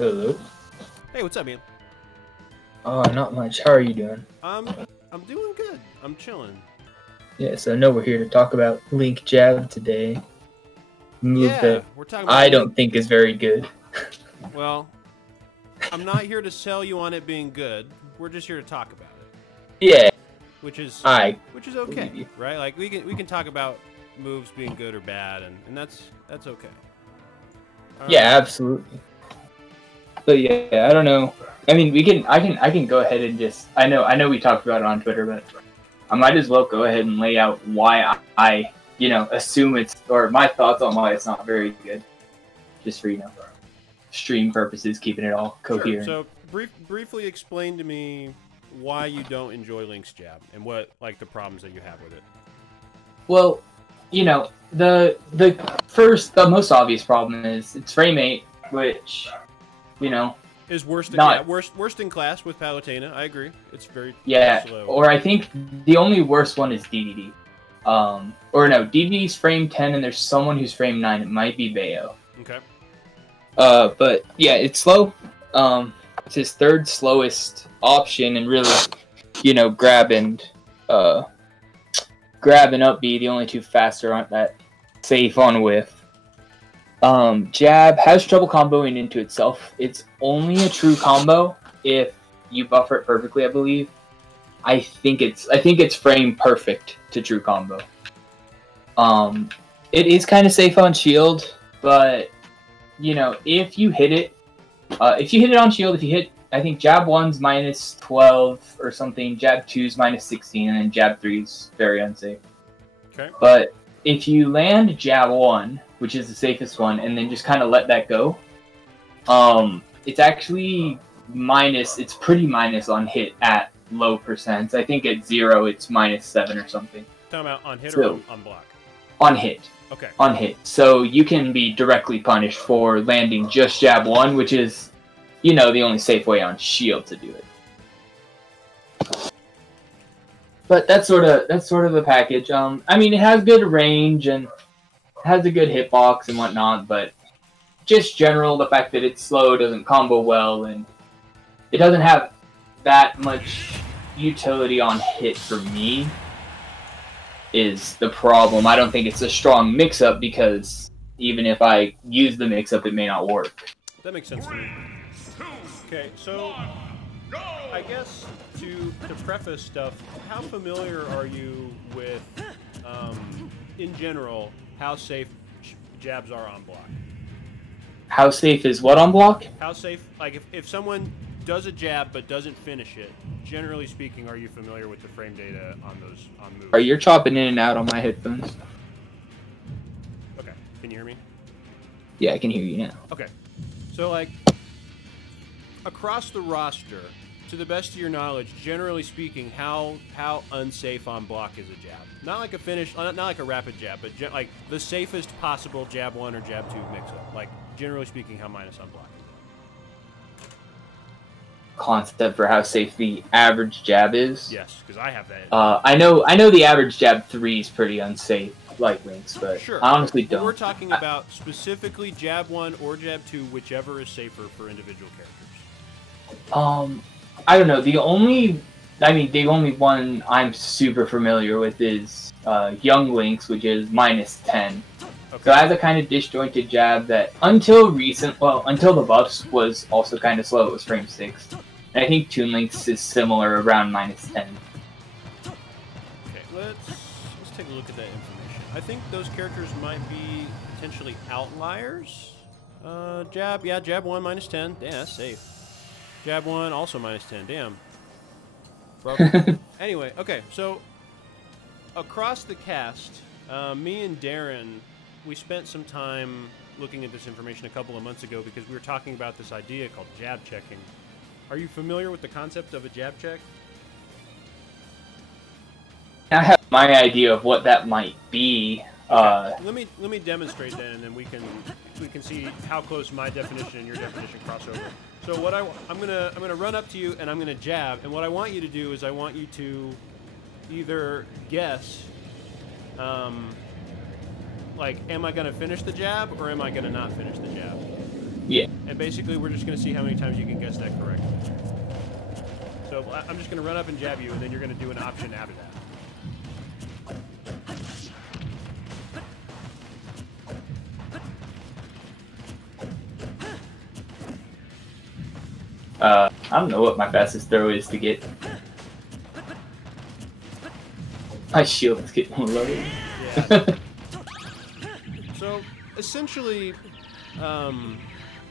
Hello. Hey, what's up, man? Oh, not much. How are you doing? I'm doing good. I'm chilling. Yeah, so I know we're here to talk about Link Jab today. Move Yeah, that we're talking about I don't think is very good. Well, I'm not here to sell you on it being good. We're just here to talk about it, Yeah, which is I okay, believe you. right? Like we can talk about moves being good or bad, and that's okay. Yeah, absolutely. But yeah, I don't know. I mean, I can go ahead and just. I know we talked about it on Twitter, but I might as well go ahead and lay out why I assume it's, or my thoughts on why it's not very good, just for stream purposes, keeping it all coherent. Sure. So briefly explain to me why you don't enjoy Link's jab and what the problems that you have with it. Well, the most obvious problem is its frame rate, which is worst not worst in class with Palutena. I agree. It's very slow. Or I think the only worst one is DDD. Or no, DDD's frame 10, and there's someone who's frame 9. It might be Bayo. Okay. But yeah, it's slow. It's his third slowest option, and really, grab and up B, the only two faster aren't that safe on whiff. Jab has trouble comboing into itself. It's only a true combo if you buffer it perfectly, I believe. I think it's frame perfect to true combo. It is kind of safe on shield, but if you hit it, on shield, I think jab 1's minus 12 or something, jab 2's minus 16, and then jab 3's very unsafe. Okay. But if you land jab 1, which is the safest one, and then just kind of let that go, it's actually it's pretty minus on hit at low percents. I think at 0 it's minus 7 or something. Talking about on hit or on block? On hit. Okay. On hit. So you can be directly punished for landing just jab 1, which is the only safe way on shield to do it. But that's sort of the package. I mean, it has good range and has a good hitbox and whatnot, but just general, the fact that it's slow, doesn't combo well, and it doesn't have that much utility on hit for me is the problem. I don't think it's a strong mix-up, because even if I use the mix-up, it may not work. That makes sense to me. Okay, so I guess to preface stuff, how familiar are you with, in general, how safe jabs are on block? How safe is what on block? How safe, if someone does a jab but doesn't finish it, generally speaking, are you familiar with the frame data on moves? Are you chopping in and out on my headphones? Okay, can you hear me? Yeah, I can hear you now. Okay, so across the roster, to the best of your knowledge, generally speaking, how unsafe on block is a jab? Not like a finish, not like a rapid jab, but like the safest possible jab 1 or jab 2 mix-up. Like, generally speaking, how minus on block is it? Concept for how safe the average jab is? Yes, because I have that. I know the average jab 3 is pretty unsafe, like Link's, but sure. I honestly don't. We're talking about specifically jab 1 or jab 2, whichever is safer for individual characters. I don't know. The only one I'm super familiar with is Young Link's, which is minus 10. Okay. So it has a kind of disjointed jab that until the buffs was also kind of slow. It was frame 6. And I think Toon Link's is similar, around minus 10. Okay, let's take a look at that information. I think those characters might be potentially outliers. Jab 1 minus 10. Yeah, that's safe. Jab 1 also minus 10. Damn. Anyway, okay, so across the cast, me and Darren, we spent some time looking at this information a couple of months ago because we were talking about this idea called jab checking. Are you familiar with the concept of a jab check? I have my idea of what that might be. Okay. Let me demonstrate then, and then we can see how close my definition and your definition cross over. So what I'm gonna run up to you and I'm gonna jab, and what I want you to do is I want you to either guess, am I gonna finish the jab or am I gonna not finish the jab? Yeah. And basically, we're just going to see how many times you can guess that correctly. So I'm just going to run up and jab you, and then you're going to do an option after that. I don't know what my fastest throw is to get. My shield's getting low. Yeah. So essentially,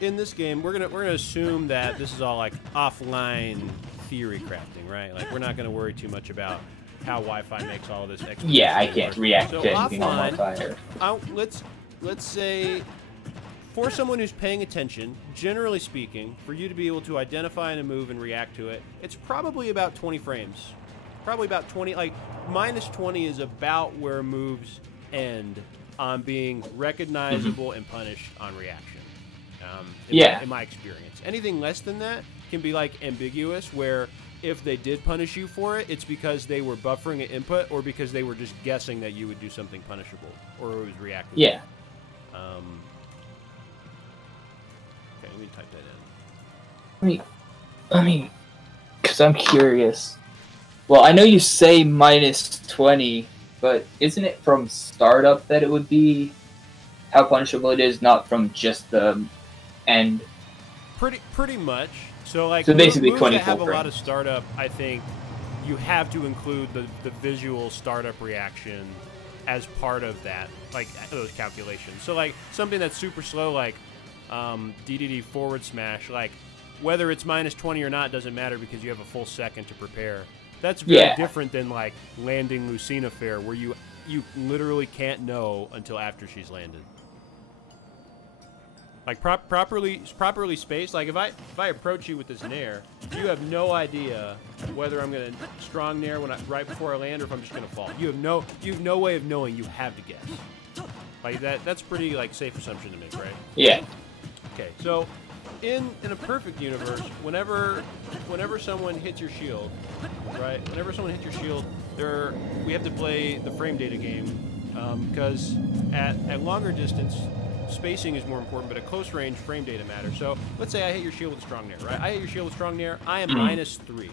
in this game, we're gonna assume that this is all like offline theory crafting, right? Like we're not gonna worry too much about how Wi-Fi makes all of this extra. Yeah, I can't react so to anything on offline, Wi-Fi. Let's say, for someone who's paying attention, generally speaking, for you to be able to identify a move and react to it, it's probably about 20 frames. Probably about 20, like minus 20 is about where moves end on being recognizable and punished on reaction. In my experience. Anything less than that can be like ambiguous, where if they did punish you for it, it's because they were buffering an input or because they were just guessing that you would do something punishable or it was reactive. Yeah. Okay, let me type that in. I mean, because I'm curious. Well, I know you say minus 20, but isn't it from startup that it would be how punishable it is, not from just the end? Pretty much. So like, so basically, moves 24 that have frames. a lot of startup, I think you have to include the visual startup reaction as part of that, like those calculations. So like something that's super slow, like DDD forward smash, like whether it's minus 20 or not doesn't matter because you have a full second to prepare. That's very different than like landing Lucina Fair, where you literally can't know until after she's landed. Like properly spaced. Like if I approach you with this nair, you have no idea whether I'm gonna strong nair right before I land or if I'm just gonna fall. You have no way of knowing. You have to guess. Like that's pretty like safe assumption to make, right? Yeah. Okay, so in a perfect universe, whenever someone hits your shield, right? Whenever someone hits your shield, we have to play the frame data game because at longer distance, spacing is more important, but at close range, frame data matters. So let's say I hit your shield with a strong nair, right? I hit your shield with strong nair, I am minus 3.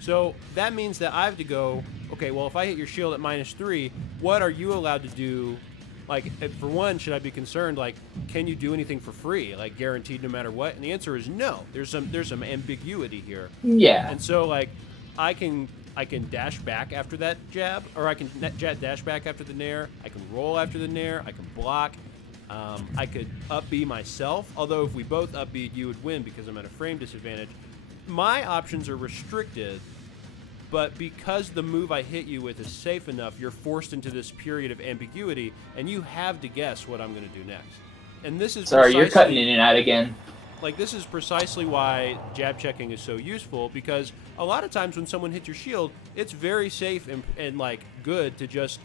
So that means that I have to go, okay, well, if I hit your shield at minus 3, what are you allowed to do? Like, for one, should I be concerned, like, can you do anything for free, like guaranteed no matter what? And the answer is no. There's some ambiguity here. Yeah. And so, like, I can dash back after that jab, or I can dash back after the nair. I can roll after the nair. I can block. I could up B myself, although if we both up B, you would win because I'm at a frame disadvantage. My options are restricted, but because the move I hit you with is safe enough, you're forced into this period of ambiguity, and you have to guess what I'm going to do next. And this is sorry, you're cutting in and out again. Like, this is precisely why jab checking is so useful, because a lot of times when someone hits your shield, it's very safe and like good to just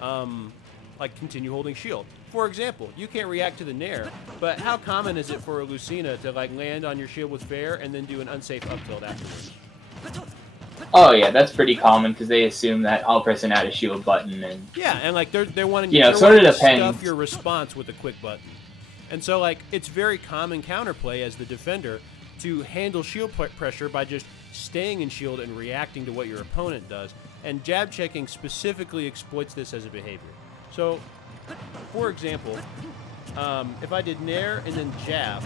like continue holding shield. For example, you can't react to the nair, but how common is it for a Lucina to like land on your shield with fair and then do an unsafe up tilt afterwards? Oh yeah, that's pretty common because they assume that I'll press an add a shield button and and like they're wanting you to stuff your response with a quick button, and so like it's very common counterplay as the defender to handle shield pressure by just staying in shield and reacting to what your opponent does, and jab checking specifically exploits this as a behavior. So, for example, if I did nair and then jab,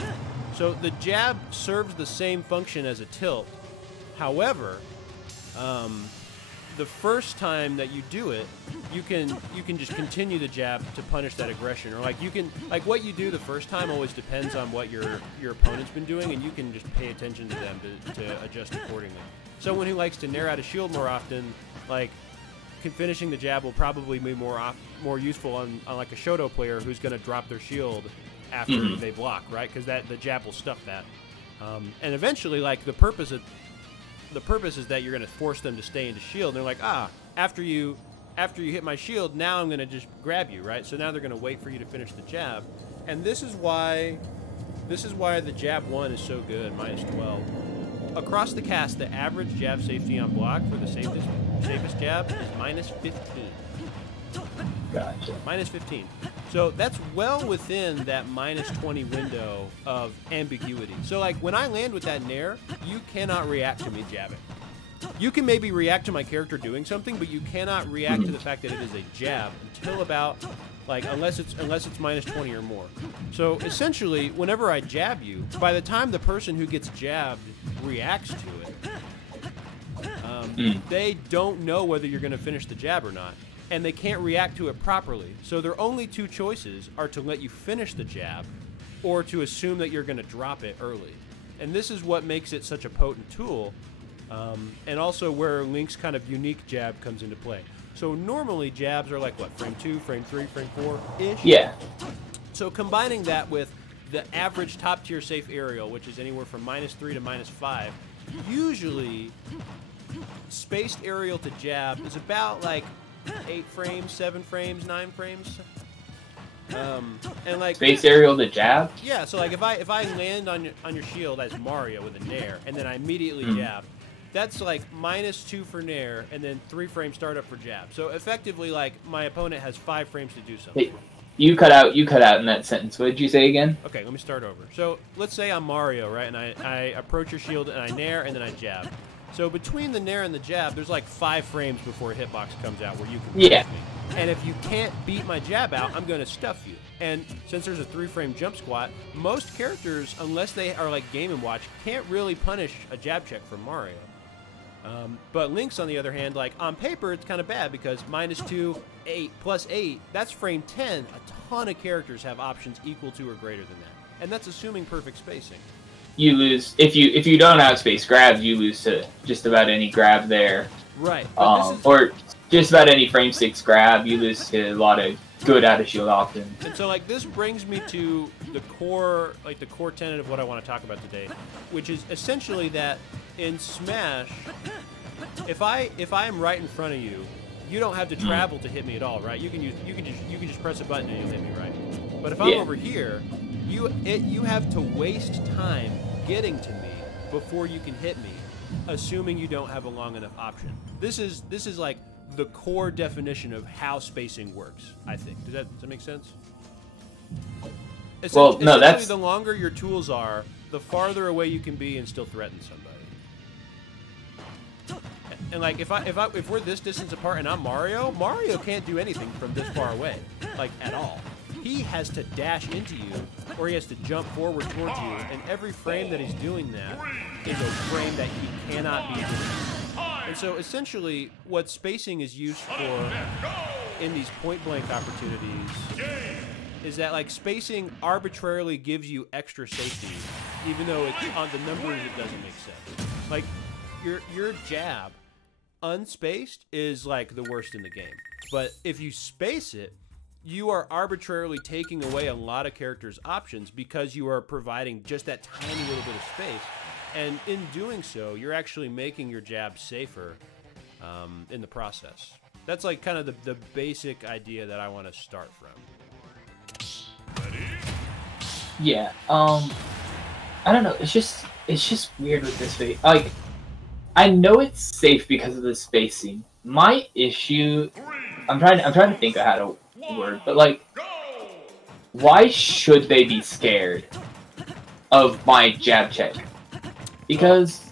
so the jab serves the same function as a tilt. However, the first time that you do it, you can just continue the jab to punish that aggression, or like you can what you do the first time always depends on what your opponent's been doing, and you can just pay attention to them to adjust accordingly. Someone who likes to nair out a shield more often, like finishing the jab will probably be more useful on like a Shoto player who's going to drop their shield after they block, right? Because the jab will stuff that, and eventually, like the purpose is that you're going to force them to stay into shield. And they're like, after you hit my shield, now I'm going to just grab you, right? So now they're going to wait for you to finish the jab, and this is why the jab 1 is so good, minus 12. Across the cast, the average jab safety on block for the safest jab is minus 15. Gotcha. Minus 15. So that's well within that -20 window of ambiguity. So like when I land with that nair, you cannot react to me jabbing. You can maybe react to my character doing something, but you cannot react to the fact that it is a jab until about, like, unless it's -20 or more. So essentially, whenever I jab you, by the time the person who gets jabbed reacts to it, they don't know whether you're going to finish the jab or not, and they can't react to it properly. So their only two choices are to let you finish the jab or to assume that you're going to drop it early. And this is what makes it such a potent tool, and also where Link's kind of unique jab comes into play. So normally jabs are like, what, frame 2, frame 3, frame 4-ish? Yeah. So combining that with the average top-tier safe aerial, which is anywhere from -3 to -5, usually spaced aerial to jab is about like 8 frames, 7 frames, 9 frames. And like Space aerial to jab? Yeah, so like if I land on your shield as Mario with a nair, and then I immediately jab, that's like -2 for nair, and then 3 frame startup for jab. So effectively, like, my opponent has 5 frames to do something. Hey, you cut out in that sentence. What did you say again? Okay, let me start over. So let's say I'm Mario, right? And I approach your shield, and I nair, and then I jab. So between the nair and the jab, there's like 5 frames before a hitbox comes out where you can Yeah. me. And if you can't beat my jab out, I'm going to stuff you. And since there's a 3-frame jump squat, most characters, unless they are like Game & Watch, can't really punish a jab check from Mario. But Link's, on the other hand, like, on paper, it's kind of bad because -2, 8, +8, that's frame 10. A ton of characters have options equal to or greater than that. And that's assuming perfect spacing. You lose if you don't have space grabs. You lose to just about any grab there. Right. Or just about any frame 6 grab. You lose to a lot of good out of shield options. And so, like, this brings me to the core tenet of what I want to talk about today, which is essentially that in Smash, if I am right in front of you, you don't have to travel to hit me at all, right? You can just press a button and you hit me, right? But if I'm over here, you have to waste time getting to me before you can hit me, assuming you don't have a long enough option. This is like the core definition of how spacing works, I think. Does that make sense? Well, no, that's... the longer your tools are, the farther away you can be and still threaten somebody. And like, if we're this distance apart and I'm Mario can't do anything from this far away, like, at all. He has to dash into you, or he has to jump forward towards you, and every frame that he's doing that is a frame that he cannot be doing. And so essentially, what spacing is used for in these point-blank opportunities is that, like, spacing arbitrarily gives you extra safety, even though it's on the numbers it doesn't make sense. Like, your jab, unspaced, is like the worst in the game. But if you space it, you are arbitrarily taking away a lot of characters' options because you are providing just that tiny little bit of space. And in doing so, you're actually making your jab safer in the process. That's like kind of the basic idea that I want to start from. Yeah. I don't know. It's just weird with this space. Like, I know it's safe because of the spacing. My issue, I'm trying to think of how to word, but like, why should they be scared of my jab check? Because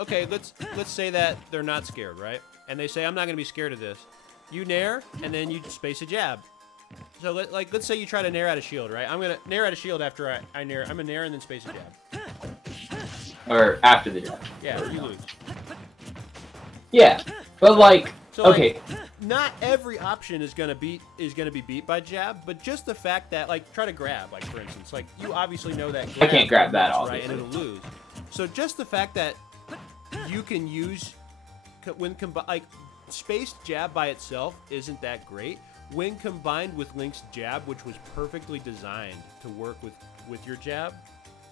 okay, let's say that they're not scared, right? And they say, I'm not gonna be scared of this. You nair, and then you space a jab. So let's say you try to nair out a shield, right? I'm gonna nair out a shield after I nair. I'm gonna nair and then space a jab. Or after the jab. Yeah, or you lose. Yeah, but like, so, okay. Like, not every option is gonna be beat by jab, but just the fact that, like, try to grab, like, for instance, like, you obviously know that grab, I can't grab that, right, and it'll lose. So just the fact that you can use like, spaced jab by itself isn't that great. When combined with Link's jab, which was perfectly designed to work with your jab,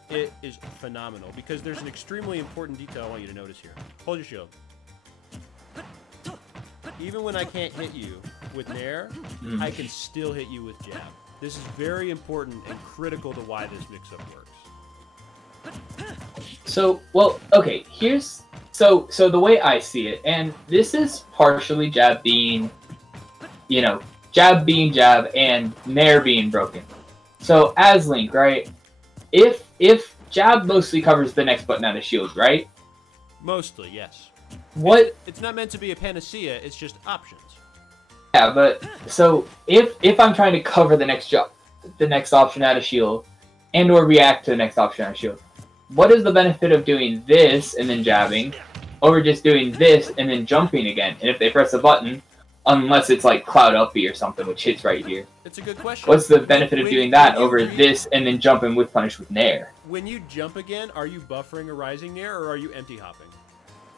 it is phenomenal, because there's an extremely important detail I want you to notice here. Hold your shield. Even when I can't hit you with nair, I can still hit you with jab. This is very important and critical to why this mix-up works. So, well, okay, here's... So the way I see it, and this is partially jab being, you know, jab being jab and nair being broken. So as Link, right? If jab mostly covers the next button out of shield, right? Mostly, yes. What? It's not meant to be a panacea. It's just options. Yeah, but so if I'm trying to cover the next option out of shield, and or react to the next option out of shield, what is the benefit of doing this and then jabbing, over just doing this and then jumping again? And if they press a button, unless it's like Cloud Uppy or something, which hits right here. It's a good question. What's the benefit of doing that over this and then jumping with punish with nair? When you jump again, are you buffering a rising nair or are you empty hopping?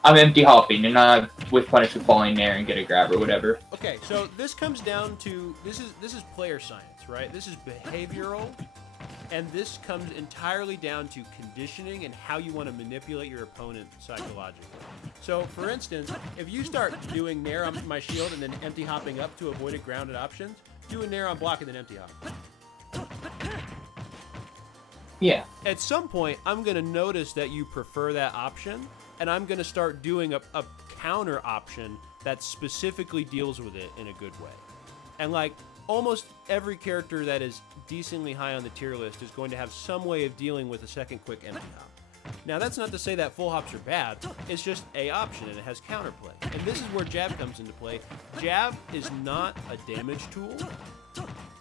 I'm empty hopping and not with punish with falling nair and get a grab or whatever. Okay, so this comes down to this is player science, right? This is behavioral, and this comes entirely down to conditioning and how you want to manipulate your opponent psychologically. So, for instance, if you start doing nair on my shield and then empty hopping up to avoid a grounded options, do a nair on block and then empty hop. Yeah. At some point, I'm going to notice that you prefer that option, and I'm going to start doing a counter option that specifically deals with it in a good way. And like almost every character that is decently high on the tier list is going to have some way of dealing with a second quick empty hop. Now, that's not to say that full hops are bad. It's just a option, and it has counterplay. And this is where jab comes into play. Jab is not a damage tool.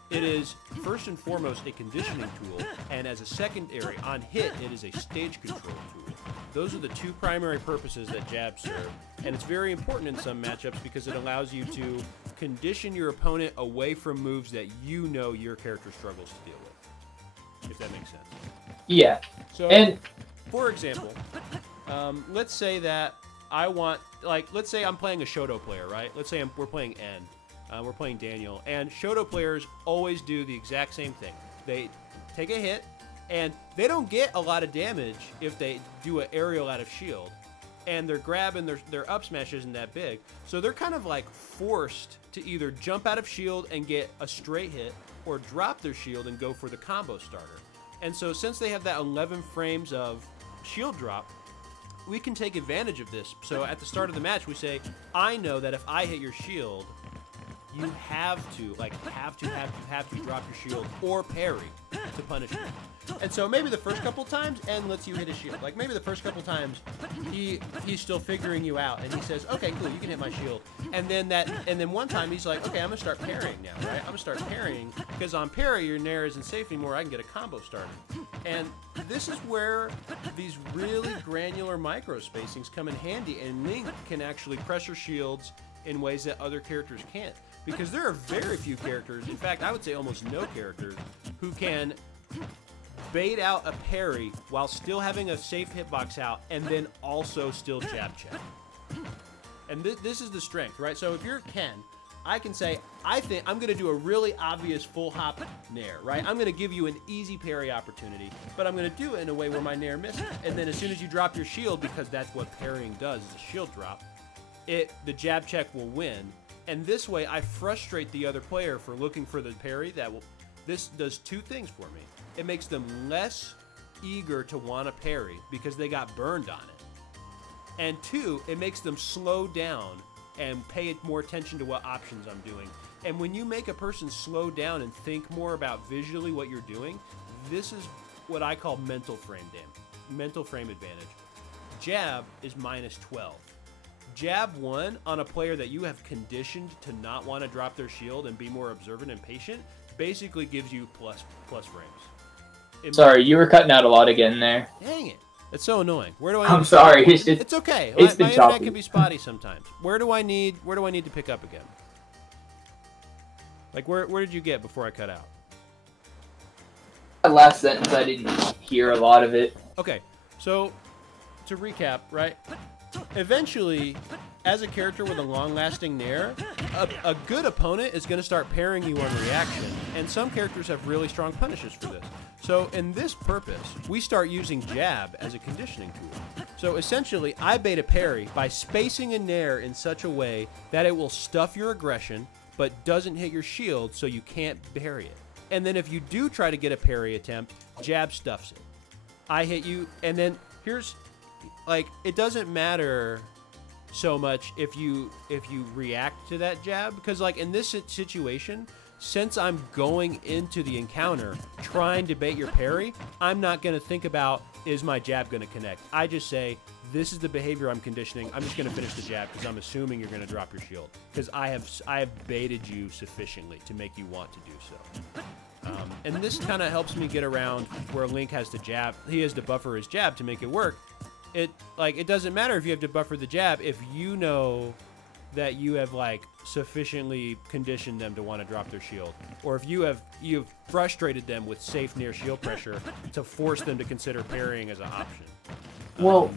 It is, first and foremost, a conditioning tool, and as a secondary, on hit, it is a stage control tool. Those are the two primary purposes that jab serve, and it's very important in some matchups because it allows you to condition your opponent away from moves that you know your character struggles to deal with, if that makes sense. Yeah. So, and for example, let's say that I want, like, let's say I'm playing a Shoto player, right? Let's say we're playing N. We're playing Daniel, and Shoto players always do the exact same thing. They take a hit, and they don't get a lot of damage if they do an aerial out of shield, and their grab and their up smash isn't that big, so they're kind of like forced to either jump out of shield and get a straight hit, or drop their shield and go for the combo starter. And so since they have that 11 frames of shield drop, we can take advantage of this. So at the start of the match, we say, I know that if I hit your shield, you have to drop your shield or parry to punish me. And so maybe the first couple times, N lets you hit a shield. Like maybe the first couple times, he's still figuring you out, and he says, okay, cool, you can hit my shield. And then one time he's like, okay, I'm gonna start parrying now, right? I'm gonna start parrying because on parry your nair isn't safe anymore. I can get a combo started. And this is where these really granular micro spacings come in handy, and Link can actually pressure shields in ways that other characters can't. Because there are very few characters, in fact, I would say almost no characters, who can bait out a parry while still having a safe hitbox out and then also still jab check. And this is the strength, right? So if you're Ken, I can say, I think I'm going to do a really obvious full hop nair, right? I'm going to give you an easy parry opportunity, but I'm going to do it in a way where my nair misses. And then as soon as you drop your shield, because that's what parrying does, is a shield drop, the jab check will win. And this way, I frustrate the other player for looking for the parry. This does two things for me. It makes them less eager to want to parry because they got burned on it. And two, it makes them slow down and pay more attention to what options I'm doing. And when you make a person slow down and think more about visually what you're doing, this is what I call mental frame advantage. Jab is -12. Jab 1 on a player that you have conditioned to not want to drop their shield and be more observant and patient basically gives you plus frames. Sorry, you were cutting out a lot again there. Dang it. It's so annoying. Where do I I'm sorry. It's okay. It's my internet can be spotty sometimes. Where do I need to pick up again? Like where did you get before I cut out? That last sentence, I didn't hear a lot of it. Okay. So to recap, right? Eventually, as a character with a long-lasting nair, a good opponent is going to start parrying you on reaction, and some characters have really strong punishes for this. So in this purpose, we start using jab as a conditioning tool. So essentially, I bait a parry by spacing a nair in such a way that it will stuff your aggression, but doesn't hit your shield, so you can't parry it. And then if you do try to get a parry attempt, jab stuffs it. I hit you, and then here's... Like, it doesn't matter. so much if you react to that jab, because like in this situation, since I'm going into the encounter trying to bait your parry, I'm not going to think about, is my jab going to connect? I just say, this is the behavior I'm conditioning. I'm just going to finish the jab because I'm assuming you're going to drop your shield, because I have baited you sufficiently to make you want to do so. And this kind of helps me get around where Link has to jab. He has to buffer his jab to make it work. It doesn't matter if you have to buffer the jab if you know that you have like sufficiently conditioned them to want to drop their shield, or if you've frustrated them with safe near shield pressure to force them to consider parrying as an option. Well,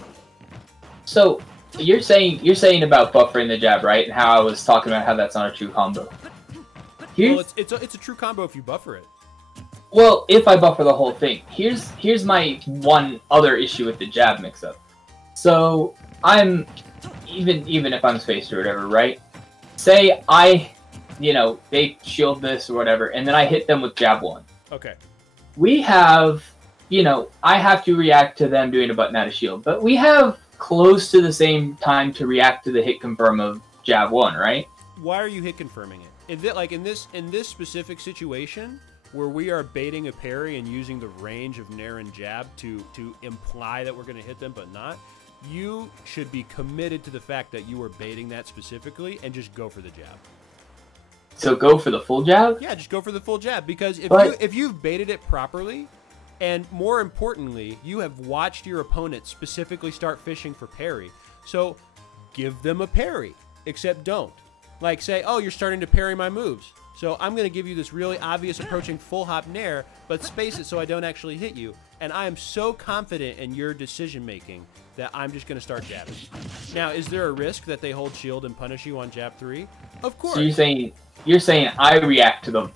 so you're saying about buffering the jab, right? And how I was talking about how that's not a true combo. Well, it's a true combo if you buffer it. Well, if I buffer the whole thing, here's my one other issue with the jab mix-up. So I'm even if I'm spaced or whatever, right? Say they shield this or whatever, and then I hit them with jab 1. Okay. We have, I have to react to them doing a button out of shield, but we have close to the same time to react to the hit confirm of jab 1, right? Why are you hit confirming it? In this specific situation, where we are baiting a parry and using the range of nair and jab to imply that we're going to hit them but not, you should be committed to the fact that you are baiting that specifically and just go for the jab. So go for the full jab? Yeah, just go for the full jab, because if you've baited it properly, and more importantly, you have watched your opponent specifically start fishing for parry, so give them a parry, except don't. Like say, oh, you're starting to parry my moves. So I'm going to give you this really obvious approaching full hop nair, but space it so I don't actually hit you. And I am so confident in your decision making that I'm just going to start jabbing. Now, is there a risk that they hold shield and punish you on jab 3? Of course. So you're saying I react to the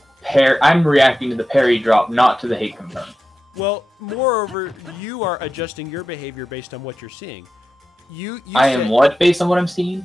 I'm reacting to the parry drop, not to the hit confirm. Well, moreover, you are adjusting your behavior based on what you're seeing. I am what based on what I'm seeing?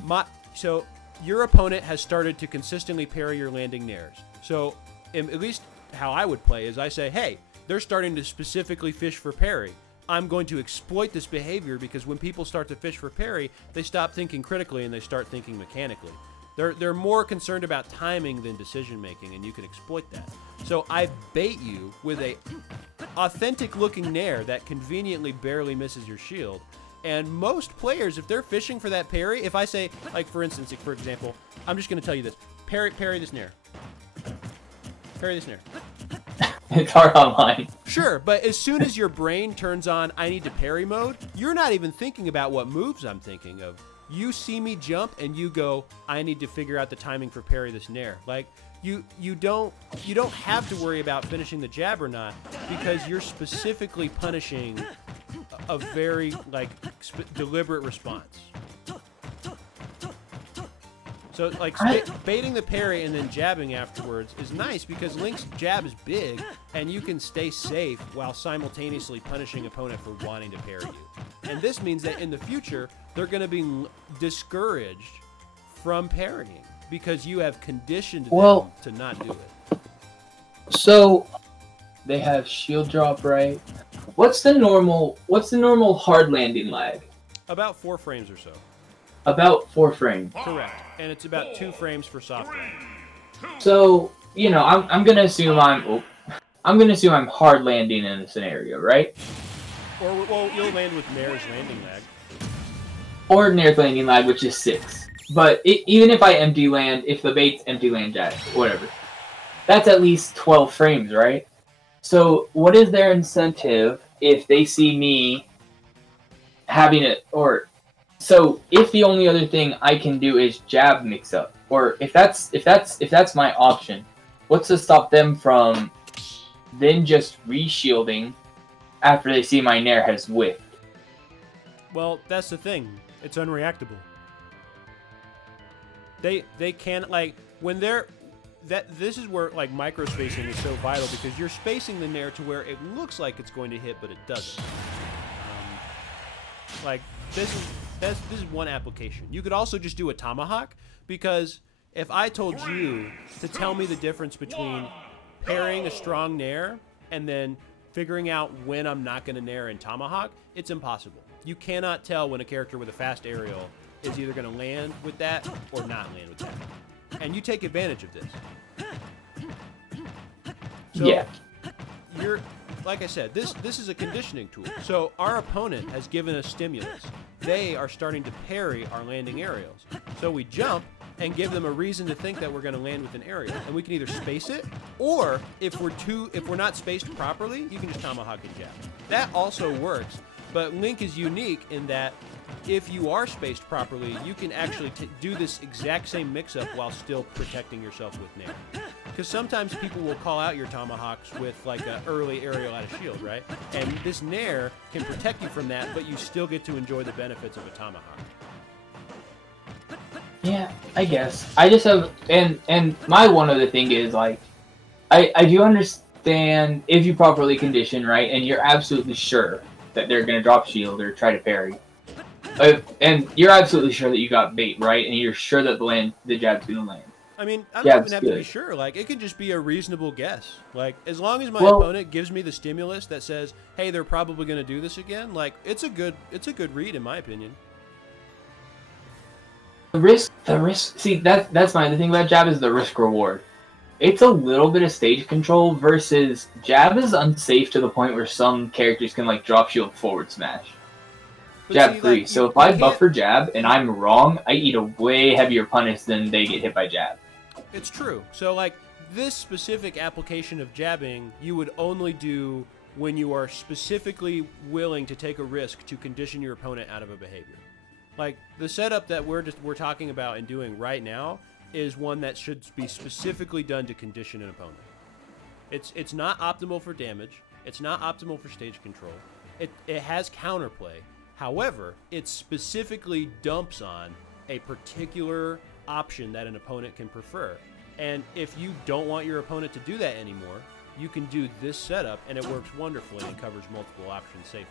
So your opponent has started to consistently parry your landing nairs. So at least how I would play is I say, hey, they're starting to specifically fish for parry. I'm going to exploit this behavior, because when people start to fish for parry, they stop thinking critically and they start thinking mechanically. They're more concerned about timing than decision making, and you can exploit that. So I bait you with a authentic looking nair that conveniently barely misses your shield. And most players, if they're fishing for that parry, if I say, like for instance, for example, I'm just going to tell you this: parry this nair, parry this nair. It's hard online. Sure, but as soon as your brain turns on I need to parry mode, you're not even thinking about what moves I'm thinking of. You see me jump and you go, I need to figure out the timing for parry this nair. Like you don't have to worry about finishing the jab or not, because you're specifically punishing a very deliberate response. So like baiting the parry and then jabbing afterwards is nice, because Link's jab is big and you can stay safe while simultaneously punishing opponent for wanting to parry you. And this means that in the future they're going to be discouraged from parrying because you have conditioned them to not do it. So they have shield drop, right? What's the normal hard landing lag? About 4 frames or so. About 4 frames. Correct. And it's about 2 frames for soft landing. So, I'm gonna assume I'm hard landing in a scenario, right? Or you'll land with Nair's landing lag. Or Nair's landing lag, which is 6. But even if I empty land, if the bait's empty land jack, whatever, that's at least 12 frames, right? So what is their incentive if they see me having it, so if the only other thing I can do is jab mix up, or if that's my option, what's to stop them from then just re-shielding after they see my nair has whiffed? Well, that's the thing. It's unreactable. They can't, like, when they're... This is where, like, micro-spacing is so vital, because you're spacing the nair to where it looks like it's going to hit, but it doesn't. This is one application. You could also just do a tomahawk, because if I told you to tell me the difference between parrying a strong nair and then figuring out when I'm not going to nair in tomahawk, it's impossible. You cannot tell when a character with a fast aerial is either going to land with that or not land with that. And you take advantage of this. So yeah. You're, like I said, this is a conditioning tool. So our opponent has given us stimulus. They are starting to parry our landing aerials. So we jump and give them a reason to think that we're going to land with an aerial. And we can either space it, or if we're not spaced properly, you can just tomahawk and jab. That also works. But Link is unique in that if you are spaced properly, you can actually do this exact same mix-up while still protecting yourself with nair. Because sometimes people will call out your tomahawks with like an early aerial out of shield, right? And this nair can protect you from that, but you still get to enjoy the benefits of a tomahawk. Yeah, I guess. I just have, and my one other thing is, like, I do understand if you properly condition, right, and you're absolutely sure that they're going to drop shield or try to parry. And you're absolutely sure that you got bait, right? And you're sure that the jab's going to land. I mean, I don't even have to be sure. Like, it could just be a reasonable guess. Like, as long as my opponent gives me the stimulus that says, hey, they're probably going to do this again, like, it's a good read, in my opinion. The risk, see, that's my other thing about jab is the risk reward. It's a little bit of stage control versus jab is unsafe to the point where some characters can, like, drop shield forward smash. But jab see, 3. Like, so if I buffer jab and I'm wrong, I eat a way heavier punish than they get hit by jab. It's true. So, like, this specific application of jabbing, you would only do when you are specifically willing to take a risk to condition your opponent out of a behavior. Like, the setup that we're talking about and doing right now is one that should be specifically done to condition an opponent. It's not optimal for damage. It's not optimal for stage control. It has counterplay. However, it specifically dumps on a particular option that an opponent can prefer. And if you don't want your opponent to do that anymore, you can do this setup, and it works wonderfully and covers multiple options safely.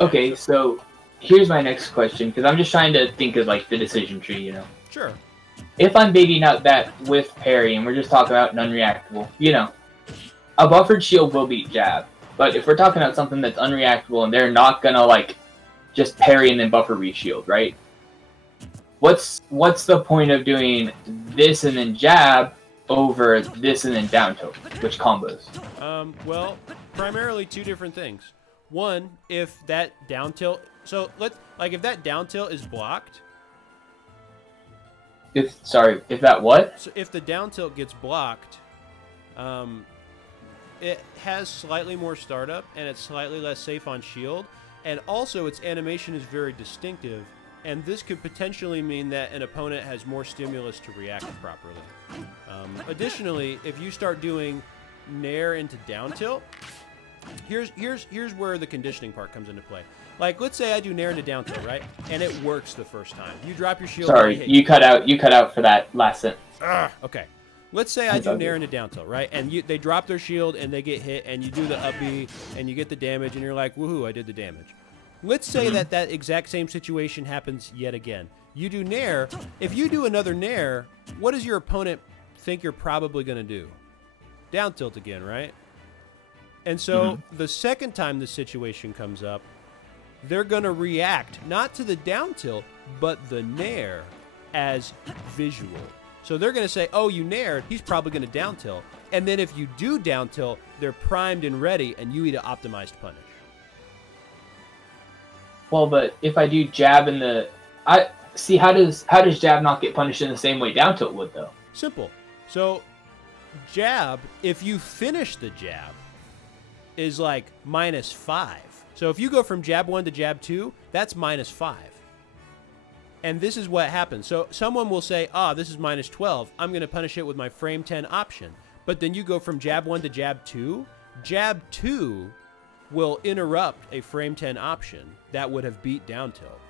Okay, so here's my next question, because I'm just trying to think of, like, the decision tree, you know? Sure. If I'm baiting out that with parry, and we're just talking about an unreactable, you know, a buffered shield will beat jab. But if we're talking about something that's unreactable and they're not gonna, like, just parry and then buffer reshield, right? What's the point of doing this and then jab over this and then down tilt? Which combos? Well, primarily two different things. One, if that down tilt, so if that down tilt is blocked. If that what? So if the down tilt gets blocked, it has slightly more startup and it's slightly less safe on shield, and also its animation is very distinctive, and this could potentially mean that an opponent has more stimulus to react properly. Additionally, if you start doing nair into down tilt, here's where the conditioning part comes into play. Like, let's say I do nair into down tilt, right? And it works the first time. You drop your shield. Sorry, you cut out for that last sentence. Okay. Let's say I do nair into down tilt, right? And they drop their shield and they get hit, and you do the up B and you get the damage, and you're like, woohoo, I did the damage. Let's say that exact same situation happens yet again. You do nair. If you do another nair, what does your opponent think you're probably going to do? Down tilt again, right? And so the second time the situation comes up, they're going to react not to the down tilt, but the nair as visual. So they're going to say, oh, you naired, he's probably going to down tilt. And then if you do down tilt, they're primed and ready, and you eat an optimized punish. Well, but if I do jab in the... how does jab not get punished in the same way down tilt would, though? Simple. So jab, if you finish the jab, is like -5. So if you go from jab 1 to jab 2, that's -5. And this is what happens. So someone will say, this is -12. I'm going to punish it with my frame 10 option. But then you go from jab 1 to jab 2. Jab 2 will interrupt a frame 10 option that would have beat down tilt.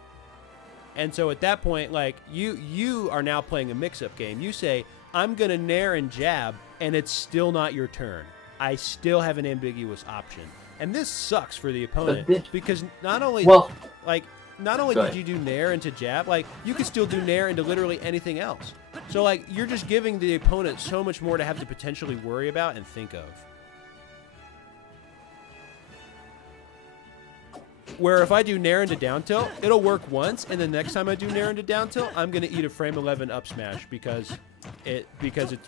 And so at that point, like, you are now playing a mix-up game. You say, I'm going to nair and jab, and it's still not your turn. I still have an ambiguous option. And this sucks for the opponent, because not only did you do nair into jab, like, you could still do nair into literally anything else. So, like, you're just giving the opponent so much more to have to potentially worry about and think of. Where if I do nair into down tilt, it'll work once, and the next time I do nair into down tilt, I'm gonna eat a frame 11 up smash because it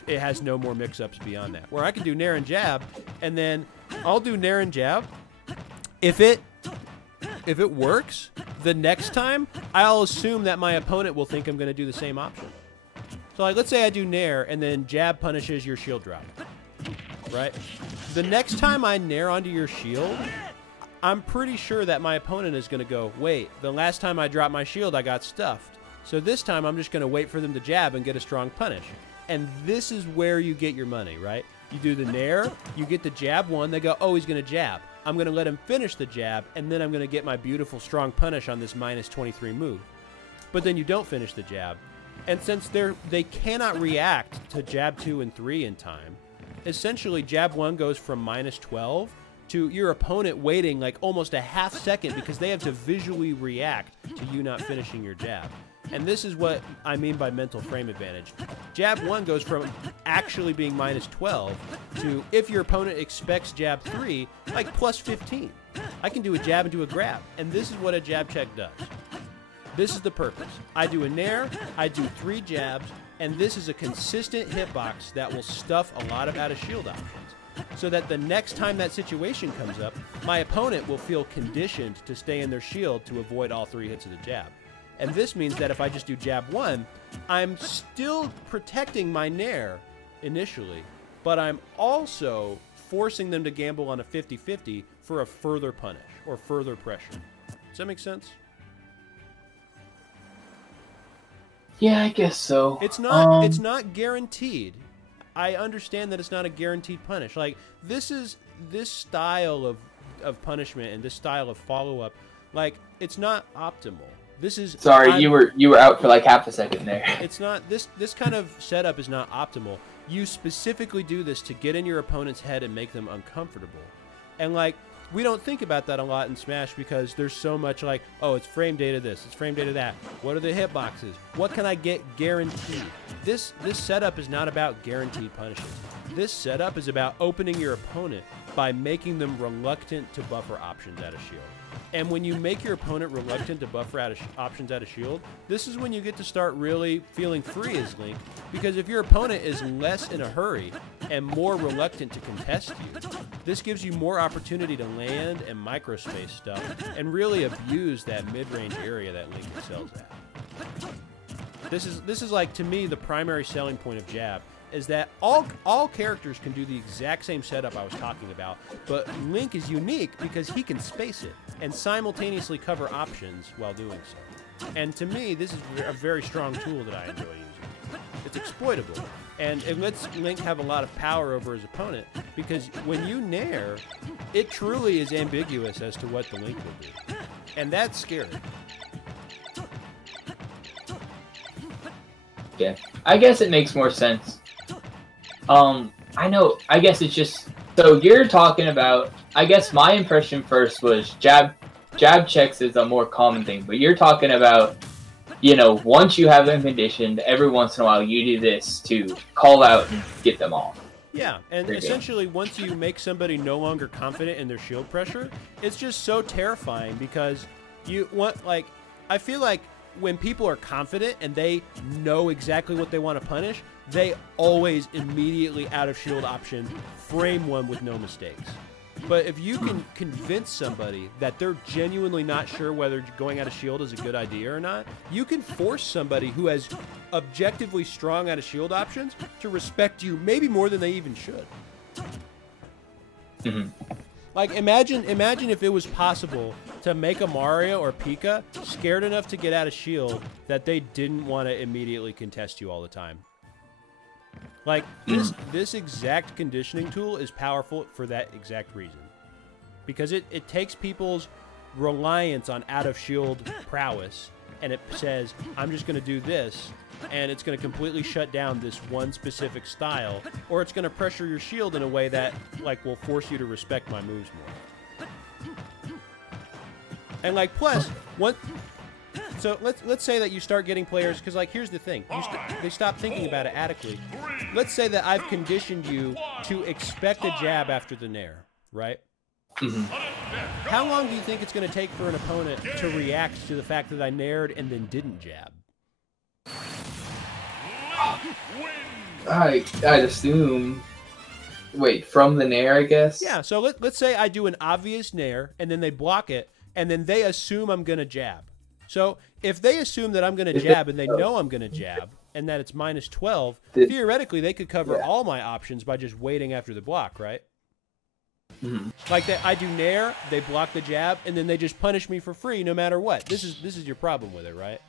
has no more mix-ups beyond that. Where I can do nair and jab, and then I'll do nair and jab. If it works, the next time I'll assume that my opponent will think I'm gonna do the same option. So like, let's say I do nair and then jab punishes your shield drop, right? The next time I nair onto your shield, I'm pretty sure that my opponent is going to go, wait, the last time I dropped my shield, I got stuffed. So this time I'm just going to wait for them to jab and get a strong punish. And this is where you get your money, right? You do the nair, you get the jab one, they go, oh, he's going to jab. I'm going to let him finish the jab, and then I'm going to get my beautiful strong punish on this minus 23 move. But then you don't finish the jab. And since they cannot react to jab 2 and 3 in time, essentially jab 1 goes from minus 12 to your opponent waiting like almost a half second because they have to visually react to you not finishing your jab. And this is what I mean by mental frame advantage. Jab 1 goes from actually being minus 12 to, if your opponent expects jab 3, like plus 15. I can do a jab into a grab, and this is what a jab check does. This is the purpose. I do a nair, I do 3 jabs, and this is a consistent hitbox that will stuff a lot of out-of-shield options. So that the next time that situation comes up, my opponent will feel conditioned to stay in their shield to avoid all 3 hits of the jab. And this means that if I just do jab 1, I'm still protecting my nair initially, but I'm also forcing them to gamble on a 50-50 for a further punish or further pressure. Does that make sense? Yeah, I guess so. It's not guaranteed. I understand that it's not a guaranteed punish. Like, this style of punishment and this style of follow-up, like, it's not optimal. This is... Sorry, you were out for like half a second there. It's not... This kind of setup is not optimal. You specifically do this to get in your opponent's head and make them uncomfortable. And, like, we don't think about that a lot in Smash because there's so much like, oh, it's frame data this, it's frame data that. What are the hitboxes? What can I get guaranteed? This setup is not about guaranteed punishes. This setup is about opening your opponent by making them reluctant to buffer options out of shield. And when you make your opponent reluctant to buffer options out of shield, this is when you get to start really feeling free as Link, because if your opponent is less in a hurry and more reluctant to contest you, this gives you more opportunity to land and microspace stuff and really abuse that mid-range area that Link excels at. This is like, to me, the primary selling point of jab, is that all characters can do the exact same setup I was talking about, but Link is unique because he can space it and simultaneously cover options while doing so. And to me, this is a very strong tool that I enjoy using. It's exploitable, and it lets Link have a lot of power over his opponent, because when you nair, it truly is ambiguous as to what the Link will do. And that's scary. Yeah, I guess it makes more sense. I guess it's just, so you're talking about, I guess my impression first was jab checks is a more common thing, but you're talking about, you know, once you have them conditioned, every once in a while you do this to call out and get them off. Yeah, and essentially once you make somebody no longer confident in their shield pressure, it's just so terrifying because you want, like, I feel like when people are confident and they know exactly what they want to punish, they always immediately out of shield option frame one with no mistakes. But if you can convince somebody that they're genuinely not sure whether going out of shield is a good idea or not, you can force somebody who has objectively strong out of shield options to respect you maybe more than they even should. Mm-hmm. Like, imagine if it was possible to make a Mario or Pika scared enough to get out of shield that they didn't want to immediately contest you all the time. Like, this exact conditioning tool is powerful for that exact reason. Because it takes people's reliance on out-of-shield prowess, and it says, I'm just going to do this, and it's going to completely shut down this one specific style, or it's going to pressure your shield in a way that, like, will force you to respect my moves more. And, like, plus, so let's say that you start getting players, because, like, here's the thing. They stop thinking about it adequately. Let's say that I've conditioned you to expect a jab after the nair, right? Mm-hmm. How long do you think it's going to take for an opponent to react to the fact that I nared and then didn't jab? I'd assume. Wait, from the nair, I guess? Yeah, so let's say I do an obvious nair, and then they block it, and then they assume I'm going to jab. So if they assume that I'm going to jab and they know I'm going to jab, and that it's minus 12, theoretically they could cover all my options by just waiting after the block, right? Mm-hmm. Like I do nair, they block the jab, and then they just punish me for free no matter what. This is your problem with it, right?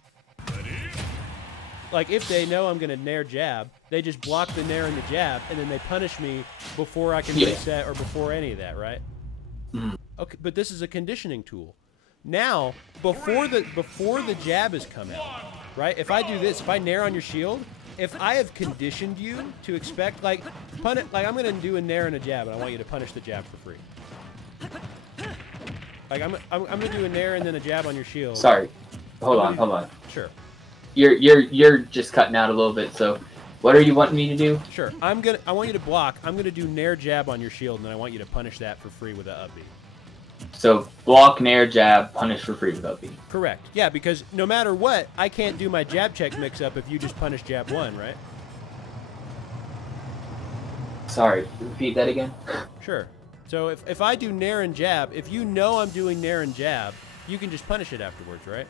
Like, if they know I'm going to nair jab, they just block the nair and the jab, and then they punish me before I can reset or before any of that, right? Mm-hmm. Okay, but this is a conditioning tool. Now, before the jab has come out, right? If I do this, if I nair on your shield, if I have conditioned you to expect, like I'm going to do a nair and a jab, and I want you to punish the jab for free. Like, I'm going to do a nair and then a jab on your shield. Sorry. Hold on. Sure. You're just cutting out a little bit, so what are you wanting me to do? Sure. I want you to block. I'm gonna do nair jab on your shield, and then I want you to punish that for free with an up B. So block, nair, jab, punish for free with up B. Correct. Yeah, because no matter what, I can't do my jab check mix up if you just punish jab 1, right? Sorry, repeat that again. Sure. So if I do nair and jab, if you know I'm doing nair and jab, you can just punish it afterwards, right?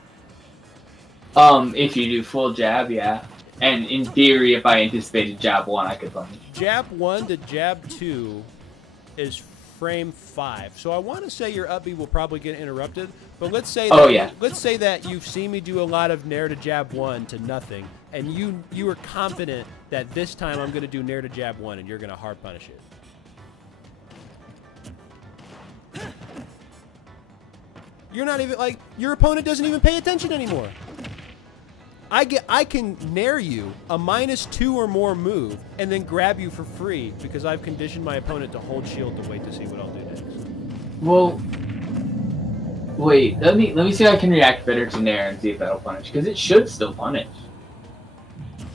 If you do full jab, yeah. And in theory, if I anticipated jab 1, I could punish. Jab 1 to jab 2 is frame 5. So I want to say your up B will probably get interrupted, but let's say that, let's say that you've seen me do a lot of nair to jab 1 to nothing, and you are confident that this time I'm going to do nair to jab 1 and you're going to hard punish it. You're not even, like, your opponent doesn't even pay attention anymore. I can nair you a -2 or more move and then grab you for free because I've conditioned my opponent to hold shield to wait to see what I'll do next. Well, wait. Let me see if I can react better to nair and see if that'll punish, because it should still punish.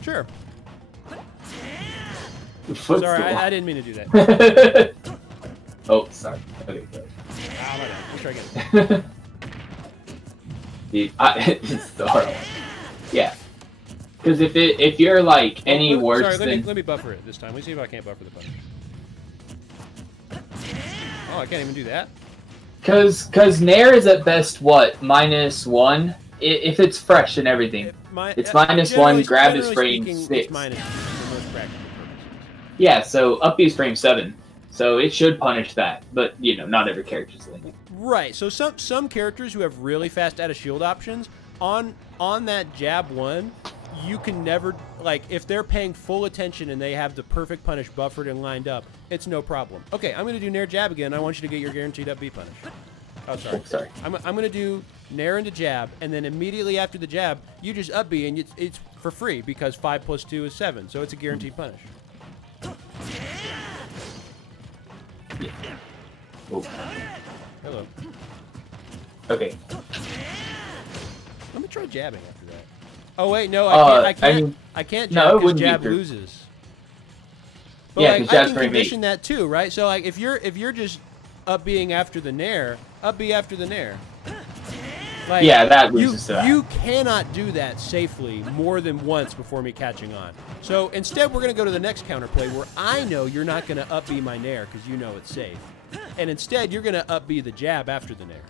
Sure. Sorry, I didn't mean to do that. Oh, sorry. Okay, sorry. Let's try again. Dude, it's so hard. Yeah, because if you're like any worse than... let me buffer it this time. Let me see if I can't buffer the button. Oh, I can't even do that. Because nair is at best what, -1 if it's fresh and everything. It's -1. Grab is frame 6. It's minus for most practical purposes. Yeah, so up B is frame 7, so it should punish that. But you know, not every character's like it. Right. So some characters who have really fast out of shield options. On that jab 1, you can never, like, if they're paying full attention and they have the perfect punish buffered and lined up, it's no problem. Okay, I'm going to do nair jab again. I want you to get your guaranteed up B punish. Oh, sorry. Oh, sorry. I'm going to do nair into jab, and then immediately after the jab, you just up B, and it's for free because 5 + 2 is 7, so it's a guaranteed punish. Yeah. Oh. Hello. Okay. Let me try jabbing after that. Oh wait, no, I can't jab because jab loses. But yeah, like, I can condition that too, right? So like, if you're just up being after the nair, up B after the nair. Like, yeah, that loses to that. You cannot do that safely more than once before me catching on. So instead, we're gonna go to the next counterplay where I know you're not gonna up B my nair because you know it's safe, and instead you're gonna up B the jab after the nair.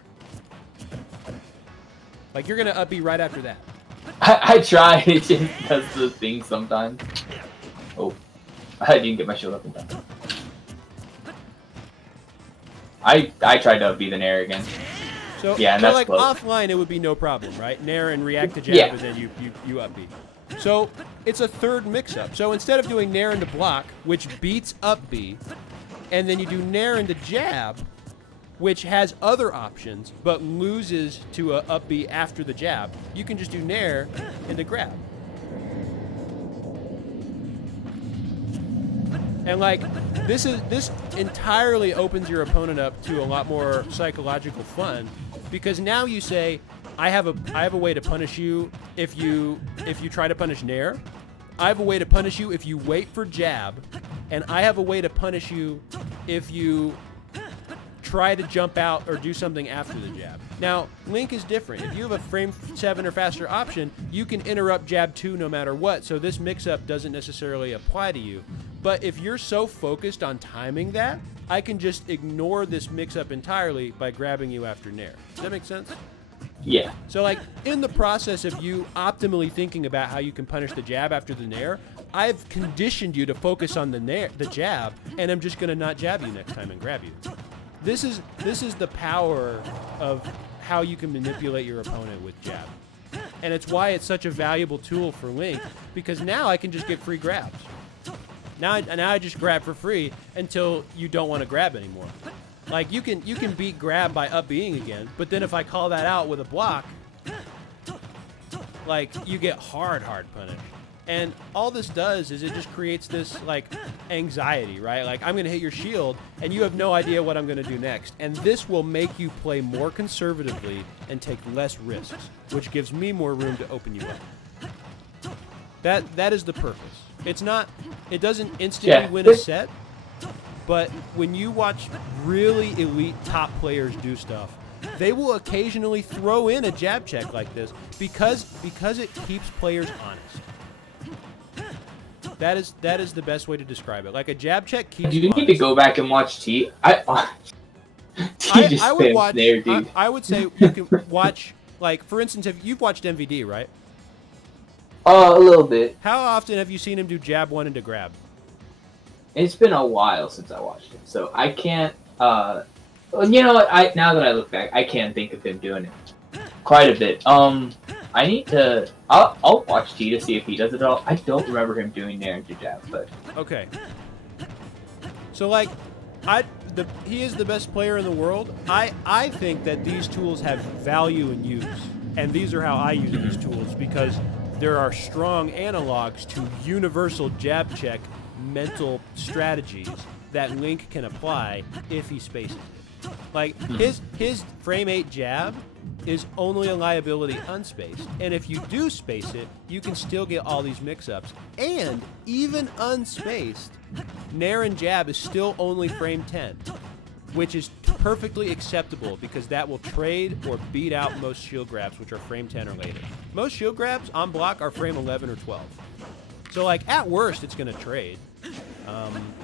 Like, you're going to up B right after that. I try. It just does the thing sometimes. Oh. I didn't get my shield up in time. I tried to up B the nair again. So, yeah, and that's like, close. offline, it would be no problem, right? Nair and react to jab, and then you up B. So, it's a third mix-up. So, instead of doing nair into block, which beats up B, and then you do nair into jab, which has other options, but loses to a up B after the jab, you can just do nair into grab. And like, this entirely opens your opponent up to a lot more psychological fun, because now you say, I have a way to punish you if you try to punish nair. I have a way to punish you if you wait for jab, and I have a way to punish you if you try to jump out or do something after the jab. Now, Link is different. If you have a frame 7 or faster option, you can interrupt jab 2 no matter what, so this mix-up doesn't necessarily apply to you. But if you're so focused on timing that, I can just ignore this mix-up entirely by grabbing you after Nair. Does that make sense? Yeah. So, like, in the process of you optimally thinking about how you can punish the jab after the Nair, I've conditioned you to focus on the jab, and I'm just going to not jab you next time and grab you. This is the power of how you can manipulate your opponent with jab. And it's why it's such a valuable tool for Link, because now I can just get free grabs. Now I just grab for free until you don't want to grab anymore. Like, you can beat grab by up Bing again, but then if I call that out with a block, like, you get hard punished. And all this does is it just creates this, like, anxiety, right? Like, I'm going to hit your shield, and you have no idea what I'm going to do next. And this will make you play more conservatively and take less risks, which gives me more room to open you up. That is the purpose. It doesn't instantly win a set, but when you watch really elite top players do stuff, they will occasionally throw in a jab check like this because it keeps players honest. That is the best way to describe it. Like, a jab check keeps you need to go back and watch T. I would watch there, dude. I would say you can watch, like, for instance, you've watched MVD, right? A little bit. How often have you seen him do jab 1 into grab? It's been a while since I watched him, so I can't. You know what? Now that I look back, I can think of him doing it quite a bit. I need to. I'll watch T to see if he does it at all. I don't remember him doing Nair into jab, but okay. So, like, he is the best player in the world. I think that these tools have value in use, and these are how I use these tools, because there are strong analogs to universal jab check mental strategies that Link can apply if he spaces it. Like, his frame 8 jab is only a liability unspaced, and if you do space it, you can still get all these mix-ups. And even unspaced, Nair and jab is still only frame 10, which is perfectly acceptable because that will trade or beat out most shield grabs, which are frame 10 or later. Most shield grabs on block are frame 11 or 12. So, like, at worst, it's going to trade.